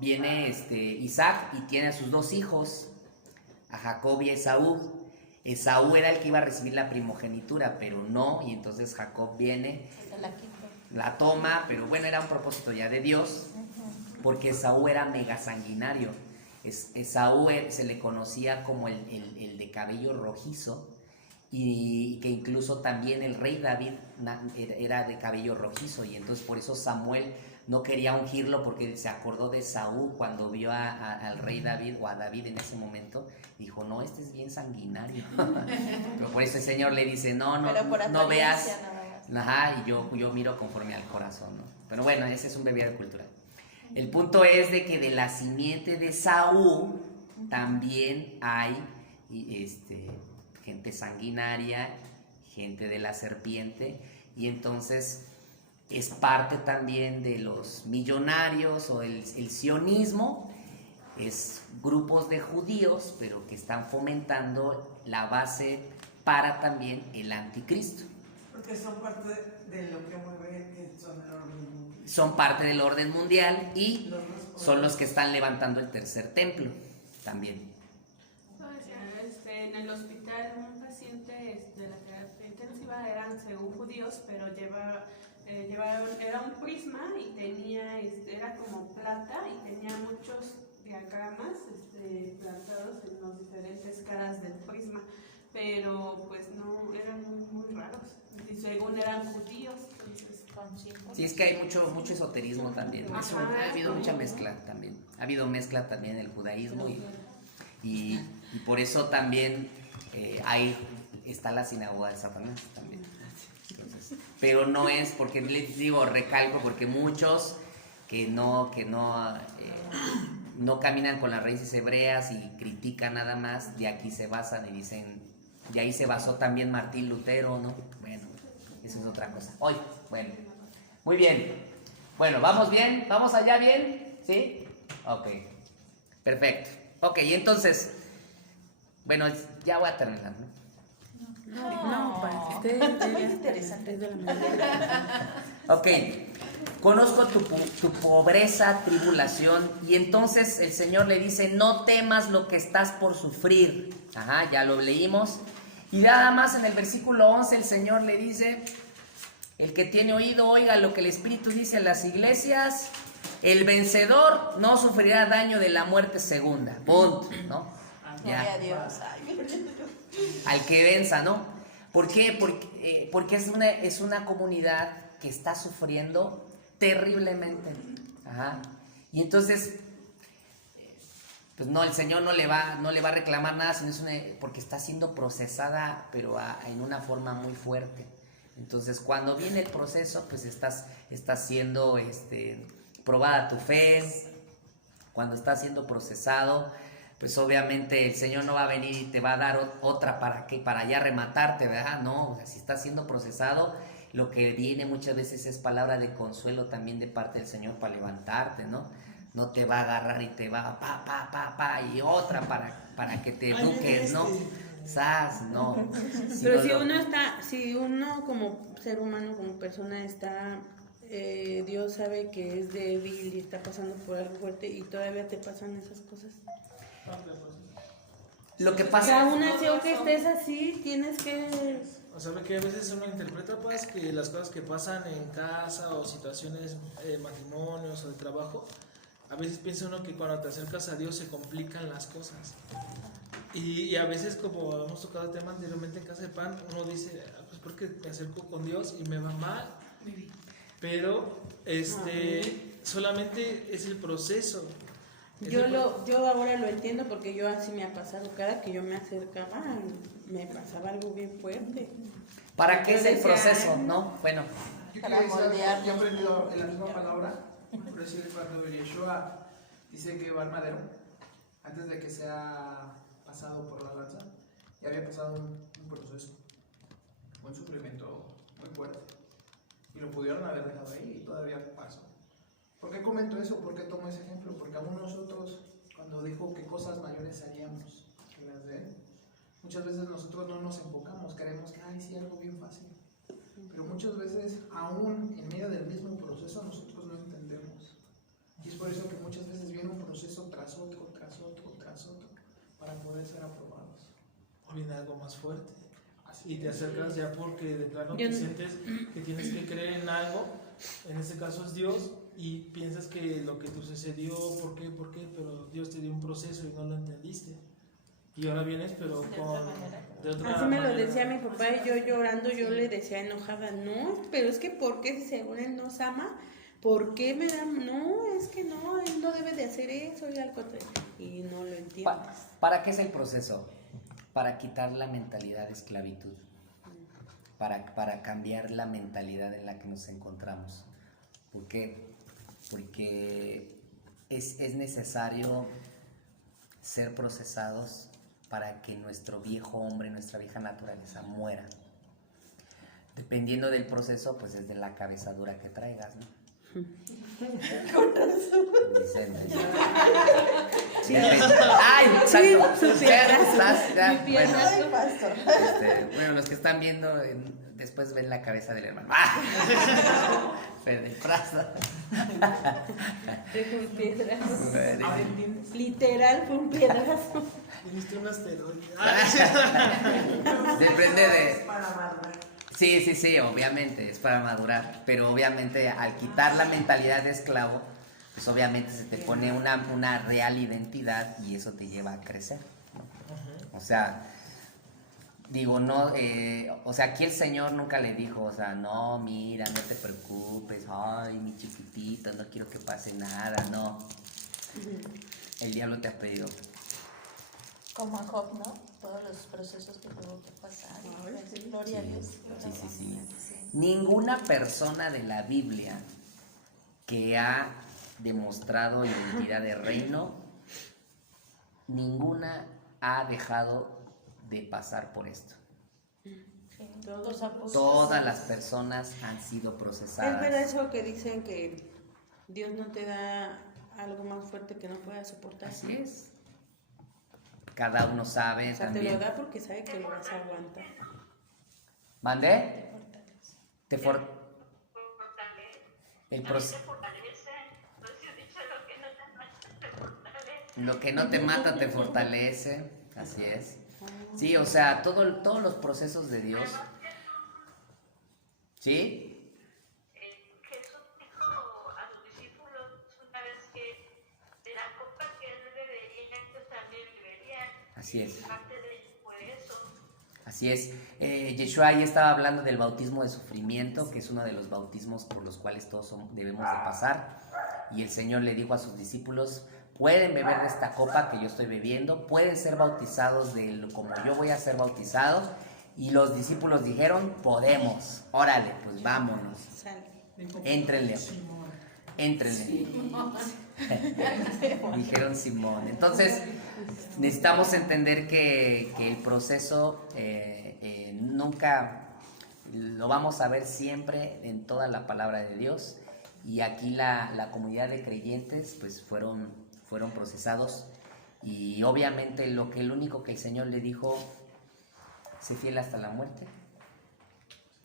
viene Isaac y tiene a sus dos hijos, a Jacob y Esaú. Esaú era el que iba a recibir la primogenitura, pero no, y entonces Jacob viene, la toma, pero bueno, era un propósito ya de Dios, porque Esaú era mega sanguinario. Esaú se le conocía como el de cabello rojizo, y que incluso también el rey David era de cabello rojizo, y entonces por eso Samuel no quería ungirlo, porque se acordó de Saúl cuando vio al rey David, o a David en ese momento, dijo, no, este es bien sanguinario. Pero por eso el Señor le dice, no veas, ajá, y yo miro conforme al corazón, ¿no? Pero bueno, ese es un breviario cultural. El punto es de que de la simiente de Saúl también hay gente sanguinaria, gente de la serpiente, y entonces es parte también de los millonarios o el sionismo, es grupos de judíos, pero que están fomentando la base para también el anticristo. Porque son parte de lo que mueve, que son el orden mundial. Son parte del orden mundial y son los que están levantando el tercer templo también. En el hospital un paciente de la terapia intensiva eran según judíos, pero era un prisma y tenía, era como plata y tenía muchos diagramas plantados en las diferentes caras del prisma, pero pues no, eran muy raros y según eran judíos, entonces... Sí, es que hay mucho esoterismo también. Ha habido mucha mezcla también. Ha habido mezcla también en el judaísmo y por eso también está la sinagoga de Satanás también. Entonces, pero no es, porque les digo, recalco, porque muchos que no caminan con las raíces hebreas y critican nada más, de aquí se basan y dicen, de ahí se basó también Martín Lutero, ¿no? Bueno, eso es otra cosa. Hoy, bueno, muy bien. Bueno, ¿vamos bien? ¿Vamos allá bien? ¿Sí? Ok, perfecto. Ok, entonces, bueno, ya voy a terminar, ¿no? No, para que está muy interesante. Ok, conozco tu pobreza, tribulación, y entonces el Señor le dice, no temas lo que estás por sufrir. Ajá, ya lo leímos. Y nada más en el versículo 11 el Señor le dice, el que tiene oído oiga lo que el Espíritu dice a las iglesias, el vencedor no sufrirá daño de la muerte segunda. Punto, ¿no? Ya. Al que venza, ¿no? ¿Por qué? Porque es una comunidad que está sufriendo terriblemente. Ajá. Y entonces, pues no, el Señor no le va a reclamar nada, sino porque está siendo procesada, pero en una forma muy fuerte. Entonces, cuando viene el proceso, pues estás siendo probada tu fe. Cuando estás siendo procesado, pues obviamente el Señor no va a venir y te va a dar otra para ya rematarte, ¿verdad? No, o sea, si estás siendo procesado, lo que viene muchas veces es palabra de consuelo también de parte del Señor para levantarte, ¿no? No te va a agarrar y te va y otra para que te eduques, ¿no? ¿Sabes? No. Pero si uno como ser humano, como persona está, Dios sabe que es débil y está pasando por algo fuerte y todavía te pasan esas cosas. Lo que pasa... Aún así, aunque estés así, tienes que... O sea, que a veces uno interpreta pues que las cosas que pasan en casa o situaciones, matrimonios o de trabajo, a veces piensa uno que cuando te acercas a Dios se complican las cosas. Y a veces, como hemos tocado el tema anteriormente en Casa de Pan, uno dice, pues porque me acerco con Dios y me va mal. Pero solamente es el proceso. Yo ahora lo entiendo porque yo así me ha pasado. Cada que yo me acercaba, me pasaba algo bien fuerte. ¿Para qué es el proceso, no? Bueno. Yo quiero decir, yo he aprendido en la misma palabra, por decir, cuando Yeshua dice que va al madero, antes de que sea pasado por la lanza, ya había pasado un proceso, un sufrimiento muy fuerte. Y lo pudieron haber dejado ahí y todavía pasó. ¿Por qué comento eso? ¿Por qué tomo ese ejemplo? Porque aún nosotros, cuando dijo que cosas mayores haríamos que las de él, muchas veces nosotros no nos enfocamos, creemos que, sí, algo bien fácil. Pero muchas veces, aún en medio del mismo proceso, nosotros no entendemos. Y es por eso que muchas veces viene un proceso tras otro, tras otro, tras otro, para poder ser aprobados. O viene algo más fuerte. Y te acercas ya porque de plano te sientes que tienes que creer en algo, en este caso es Dios, y piensas que lo que te sucedió, ¿por qué? Pero Dios te dio un proceso y no lo entendiste. Y ahora vienes, pero De con... otra manera. de otra Así me lo manera. decía mi papá y yo llorando, yo le decía enojada, no, pero es que ¿por qué si según él nos ama? ¿Por qué me da? No, es que no, él no debe de hacer eso y al contrario. Y no lo entiendes. ¿Para qué es el proceso? Para quitar la mentalidad de esclavitud. Para cambiar la mentalidad en la que nos encontramos. ¿Por qué? Porque es necesario ser procesados para que nuestro viejo hombre, nuestra vieja naturaleza muera. Dependiendo del proceso, pues es de la cabeza dura que traigas, ¿no? Sí. ¡Ay, exacto! Sí, su pierna, Estás ya, mi pierna. bueno, Ay, pastor. bueno, los que están viendo, después ven la cabeza del hermano. ¡Ah! Fede Praza. Fue un piedrazo. Ahora entiendes. Literal fue un piedrazo. Viniste un asteroide. Depende de... Para madurar. Sí, obviamente, es para madurar. Pero obviamente al quitar la mentalidad de esclavo, pues obviamente se te pone una real identidad y eso te lleva a crecer. O sea, digo, no, o sea, aquí el Señor nunca le dijo, o sea, no, mira, no te preocupes, ay, mi chiquitito, no quiero que pase nada, no. El diablo te ha pedido. Como a Job, ¿no? Todos los procesos que tuvo que pasar. Pues, gloria a Dios. Sí. Ninguna persona de la Biblia que ha demostrado identidad de reino, ninguna ha dejado de pasar por esto. Sí, los apóstoles. Todas las personas han sido Es verdad procesadas. eso que dicen que Dios no te da algo más fuerte que no puedas soportar. Así es. Cada uno sabe O sea, te también. lo da porque sabe que lo vas a aguantar. ¿Mandé? Te Fortalece. el También proceso. te fortalece. Entonces yo he dicho lo que no te mata te fortalece. Lo que no te mata te fortalece. Así es. Sí, o sea, todos los procesos de Dios. ¿Sí? Jesús dijo a sus discípulos una vez que de la copa que él bebería, ellos también beberían. Así es. Parte de ellos fue eso. Así es. Yeshua ahí estaba hablando del bautismo de sufrimiento, que es uno de los bautismos por los cuales todos debemos de pasar. Y el Señor le dijo a sus discípulos, pueden beber de esta copa que yo estoy bebiendo, pueden ser bautizados como yo voy a ser bautizado. Y los discípulos dijeron, podemos, órale, pues vámonos, éntrenle. Dijeron Simón. Entonces, necesitamos entender que el proceso nunca lo vamos a ver siempre en toda la palabra de Dios. Y aquí la comunidad de creyentes pues fueron procesados. Y obviamente el único que el Señor le dijo, sé fiel hasta la muerte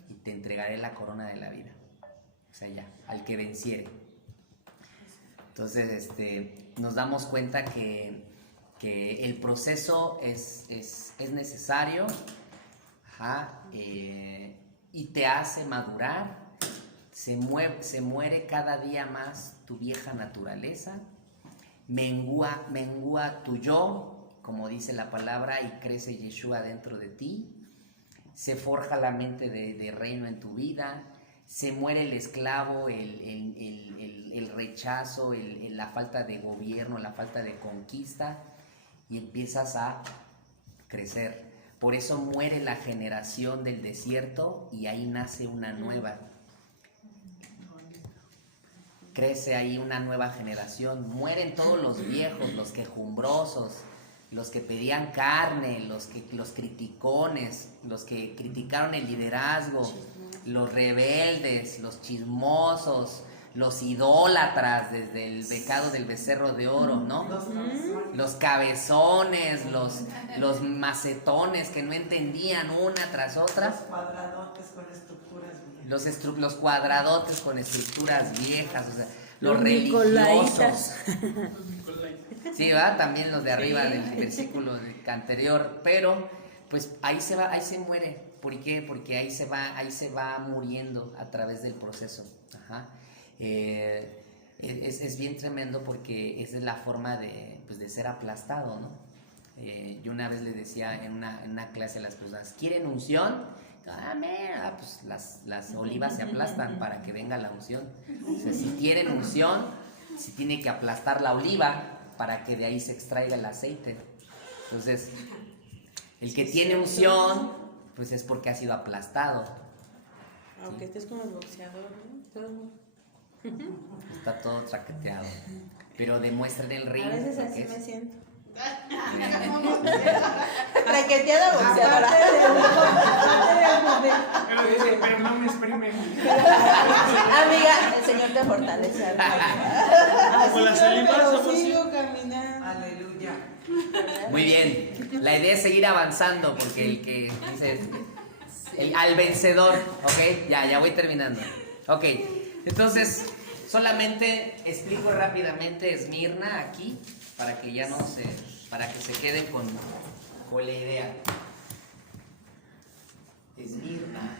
y te entregaré la corona de la vida. O sea, ya, al que venciere. Entonces, nos damos cuenta que el proceso es necesario, y te hace madurar. Se muere cada día más tu vieja naturaleza, mengua tu yo, como dice la palabra, y crece Yeshua dentro de ti. Se forja la mente de reino en tu vida. Se muere el esclavo, el rechazo, la falta de gobierno, la falta de conquista, y empiezas a crecer. Por eso muere la generación del desierto y ahí nace una nueva. Crece ahí una nueva generación. Mueren todos los viejos, los quejumbrosos, los que pedían carne, los criticones, los que criticaron el liderazgo, los rebeldes, los chismosos, los idólatras desde el pecado del becerro de oro, ¿no? Los cabezones, los macetones que no entendían una tras otra. Los cuadradotes con estructuras viejas. Los cuadradotes con estructuras viejas, o sea, los nicolaitas. religiosos. Sí, va, también los de arriba del versículo anterior, pero pues ahí se muere. ¿Por qué? Porque ahí se va muriendo a través del proceso. es bien tremendo porque esa es la forma de, pues, de ser aplastado, ¿no? Yo una vez le decía en una clase a las personas, ¿quieren unción? Pues las olivas se aplastan para que venga la unción. O sea, si quieren unción, se tiene que aplastar la oliva para que de ahí se extraiga el aceite. Entonces, el que tiene unción, pues es porque ha sido aplastado. Aunque estés como el boxeador, ¿no? Está todo traqueteado. Pero demuestra en el ring. A veces así es. me siento. Traqueteada boxeadora. Pero dice, pero no me exprime. Amiga, el Señor te fortalece. Con las olivas Pero somos sigo caminando. Aleluya. Muy bien. La idea es seguir avanzando porque el que dice al vencedor, ¿ok? Ya voy terminando. Ok, entonces solamente explico rápidamente Esmirna aquí para que para que se queden con la idea. Esmirna,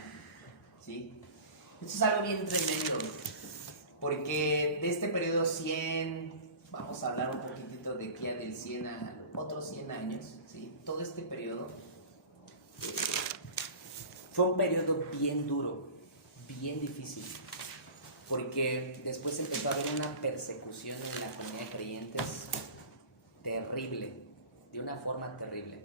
¿sí? Esto es algo bien tremendo porque de este periodo 100, vamos a hablar un poquitito de aquí del 100 a otros 100 años, ¿sí? Todo este periodo fue un periodo bien duro, bien difícil, porque después empezó a haber una persecución en la comunidad de creyentes terrible, de una forma terrible.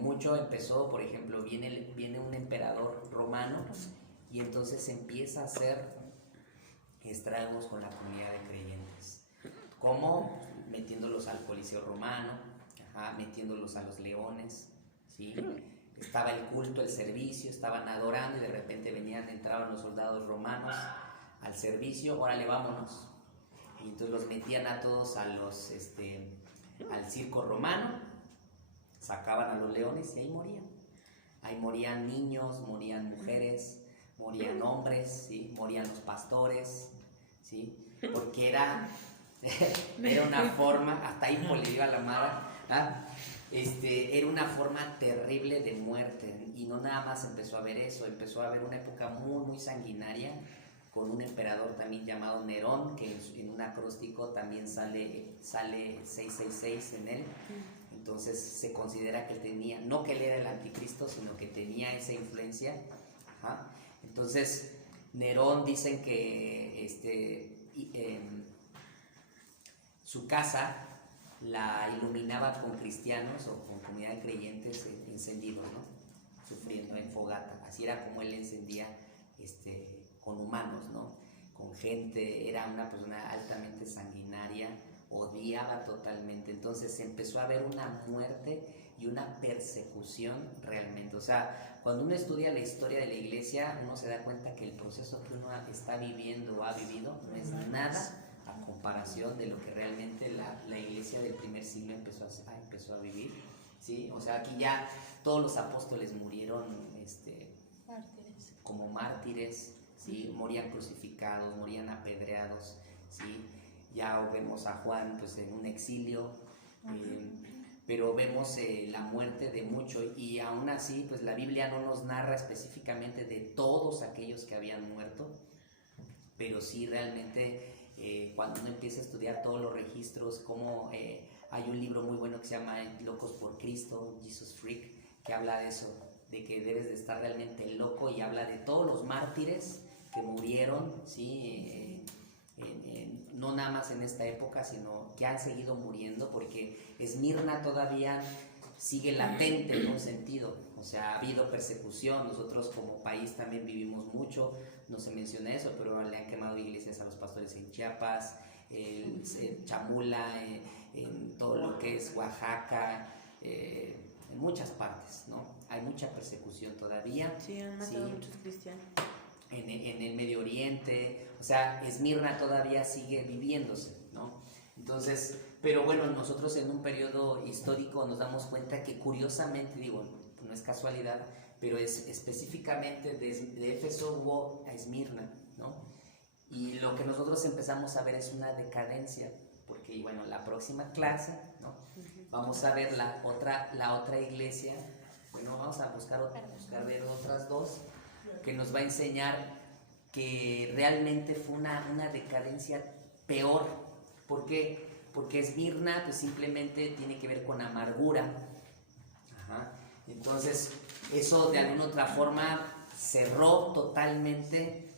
Mucho empezó, por ejemplo, viene un emperador romano y entonces empieza a hacer estragos con la comunidad de creyentes. ¿Cómo? Metiéndolos al Coliseo romano, metiéndolos a los leones, ¿sí? Estaba el culto, el servicio, estaban adorando y de repente entraban los soldados romanos al servicio, órale, vámonos. Y entonces los metían a todos al circo romano, sacaban a los leones y ahí morían. Ahí morían niños, morían mujeres, morían hombres, ¿sí? Morían los pastores, ¿sí? Porque era una forma, hasta ahí le dio a la mara, era una forma terrible de muerte. Y no nada más empezó a haber eso, empezó a haber una época muy, muy sanguinaria con un emperador también llamado Nerón, que en un acróstico también sale 666 en él. Entonces se considera que él tenía, no que él era el anticristo, sino que tenía esa influencia. Entonces Nerón dicen que su casa la iluminaba con cristianos o con comunidad de creyentes encendidos, ¿no? Sufriendo en fogata. Así era como él encendía con humanos, ¿no? Con gente. Era una persona altamente sanguinaria, odiaba totalmente. Entonces empezó a haber una muerte y una persecución realmente. O sea, cuando uno estudia la historia de la iglesia, uno se da cuenta que el proceso que uno está viviendo o ha vivido no es nada a comparación de lo que realmente la iglesia del primer siglo empezó a vivir, ¿sí? O sea, aquí ya todos los apóstoles murieron como mártires, ¿sí? Morían crucificados, morían apedreados, ¿sí? Ya vemos a Juan pues en un exilio, pero vemos la muerte de muchos, y aún así pues la Biblia no nos narra específicamente de todos aquellos que habían muerto, pero sí realmente cuando uno empieza a estudiar todos los registros, como hay un libro muy bueno que se llama Locos por Cristo, Jesus Freak, que habla de eso, de que debes de estar realmente loco, y habla de todos los mártires que murieron, ¿sí? No nada más en esta época, sino que han seguido muriendo, porque Esmirna todavía sigue latente en un sentido. O sea, ha habido persecución. Nosotros como país también vivimos mucho, no se menciona eso, pero le han quemado iglesias a los pastores en Chiapas, en Chamula, en todo lo que es Oaxaca, en muchas partes, ¿no? Hay mucha persecución todavía. Sí, han matado muchos cristianos. En el Medio Oriente, o sea, Esmirna todavía sigue viviéndose, ¿no? Entonces, pero bueno, nosotros en un periodo histórico nos damos cuenta que curiosamente, digo, no es casualidad, pero es específicamente de Éfeso hubo a Esmirna, ¿no? Y lo que nosotros empezamos a ver es una decadencia, porque bueno, la próxima clase, ¿no? Vamos a ver la otra iglesia. Bueno, vamos a buscar ver otras dos, que nos va a enseñar que realmente fue una decadencia peor. ¿Por qué? Porque Esmirna pues simplemente tiene que ver con amargura. Ajá. Entonces eso de alguna otra forma cerró totalmente.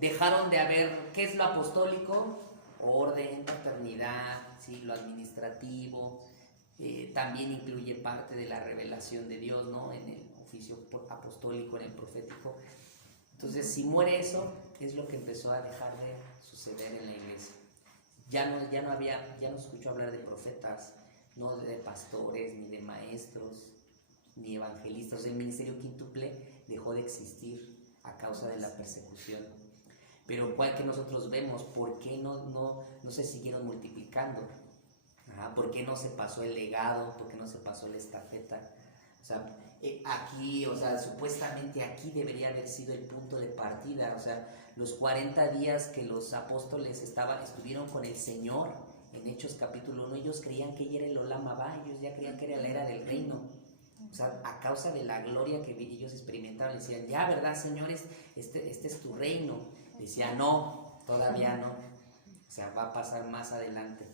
Dejaron de haber, ¿qué es lo apostólico? Orden, paternidad, ¿sí? Lo administrativo, también incluye parte de la revelación de Dios, ¿no? En el oficio apostólico, en el profético. Entonces, si muere eso, es lo que empezó a dejar de suceder en la iglesia. Ya no se escuchó hablar de profetas, no de pastores, ni de maestros, ni evangelistas. El ministerio quíntuple dejó de existir a causa de la persecución. Pero ¿cuál que nosotros vemos? ¿Por qué no se siguieron multiplicando? ¿Por qué no se pasó el legado? ¿Por qué no se pasó la estafeta? O sea, aquí, o sea, supuestamente aquí debería haber sido el punto de partida. O sea, los 40 días que los apóstoles estuvieron con el Señor en Hechos capítulo 1, ellos creían que ya era el Olam Abba, ellos ya creían que era la era del reino. O sea, a causa de la gloria que ellos experimentaban, decían, ya, ¿verdad, señores? Este es tu reino. Decía, no, todavía no. O sea, va a pasar más adelante.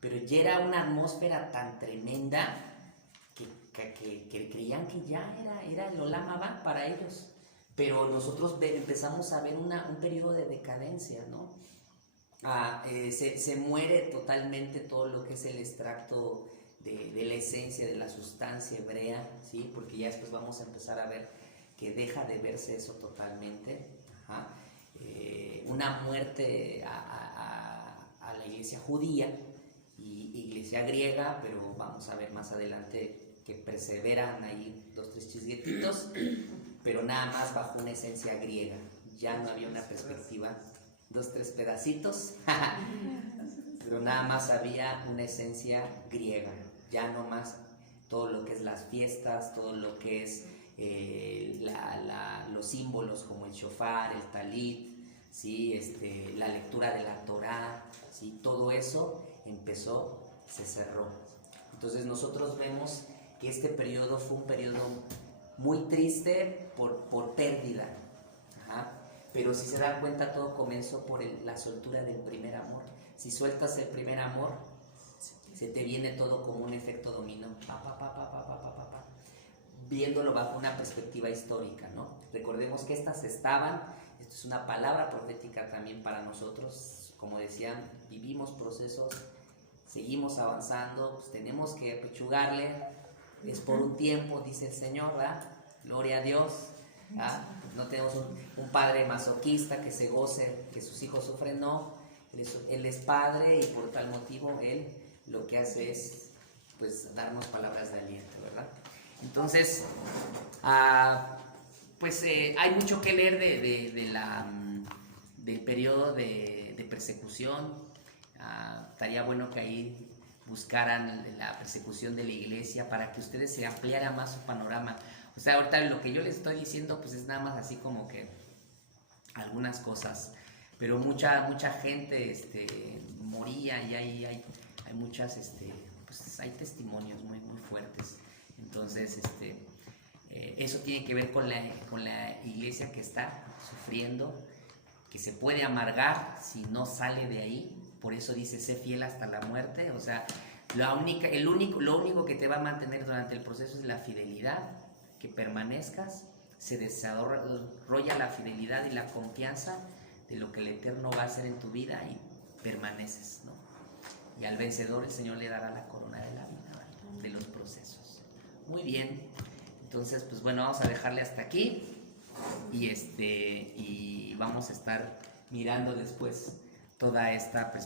Pero ya era una atmósfera tan tremenda que creían que ya era el Olam Abba para ellos. Pero nosotros empezamos a ver un periodo de decadencia, ¿no? Se muere totalmente todo lo que es el extracto de la esencia, de la sustancia hebrea, ¿sí? Porque ya después vamos a empezar a ver que deja de verse eso totalmente. Ajá. Una muerte a la iglesia judía y iglesia griega, pero vamos a ver más adelante que perseveran ahí 2, 3 chisguetitos, pero nada más bajo una esencia griega. Ya no había una perspectiva, 2, 3 pedacitos, pero nada más había una esencia griega. Ya no más todo lo que es las fiestas, todo lo que es los símbolos como el shofar, el talit, ¿sí? La lectura de la Torá, ¿sí? Todo eso se cerró. Entonces nosotros vemos que este periodo fue un periodo muy triste por pérdida. Ajá. Pero si se dan cuenta, todo comenzó por la soltura del primer amor. Si sueltas el primer amor, se te viene todo como un efecto dominó. Viéndolo bajo una perspectiva histórica, ¿no? Recordemos que esto es una palabra profética también para nosotros. Como decían, vivimos procesos, seguimos avanzando, pues tenemos que apechugarle, es por un tiempo, dice el Señor, ¿verdad? Gloria a Dios, ¿verdad? No tenemos un padre masoquista que se goce que sus hijos sufren, no. Él es padre y por tal motivo Él lo que hace es, pues, darnos palabras de aliento, ¿verdad? Entonces, hay mucho que leer del periodo de persecución. Estaría bueno que ahí buscaran la persecución de la iglesia para que ustedes se ampliara más su panorama. O sea, ahorita lo que yo les estoy diciendo pues es nada más así como que algunas cosas, pero mucha gente moría y hay muchas, pues hay testimonios muy, muy fuertes. Entonces, eso tiene que ver con la iglesia que está sufriendo, que se puede amargar si no sale de ahí. Por eso dice, sé fiel hasta la muerte. O sea, lo único que te va a mantener durante el proceso es la fidelidad, que permanezcas, se desarrolla la fidelidad y la confianza de lo que el Eterno va a hacer en tu vida y permaneces, ¿no? Y al vencedor el Señor le dará la corona de la vida, ¿vale? De los procesos. Muy bien, entonces pues bueno, vamos a dejarle hasta aquí y vamos a estar mirando después toda esta perspectiva.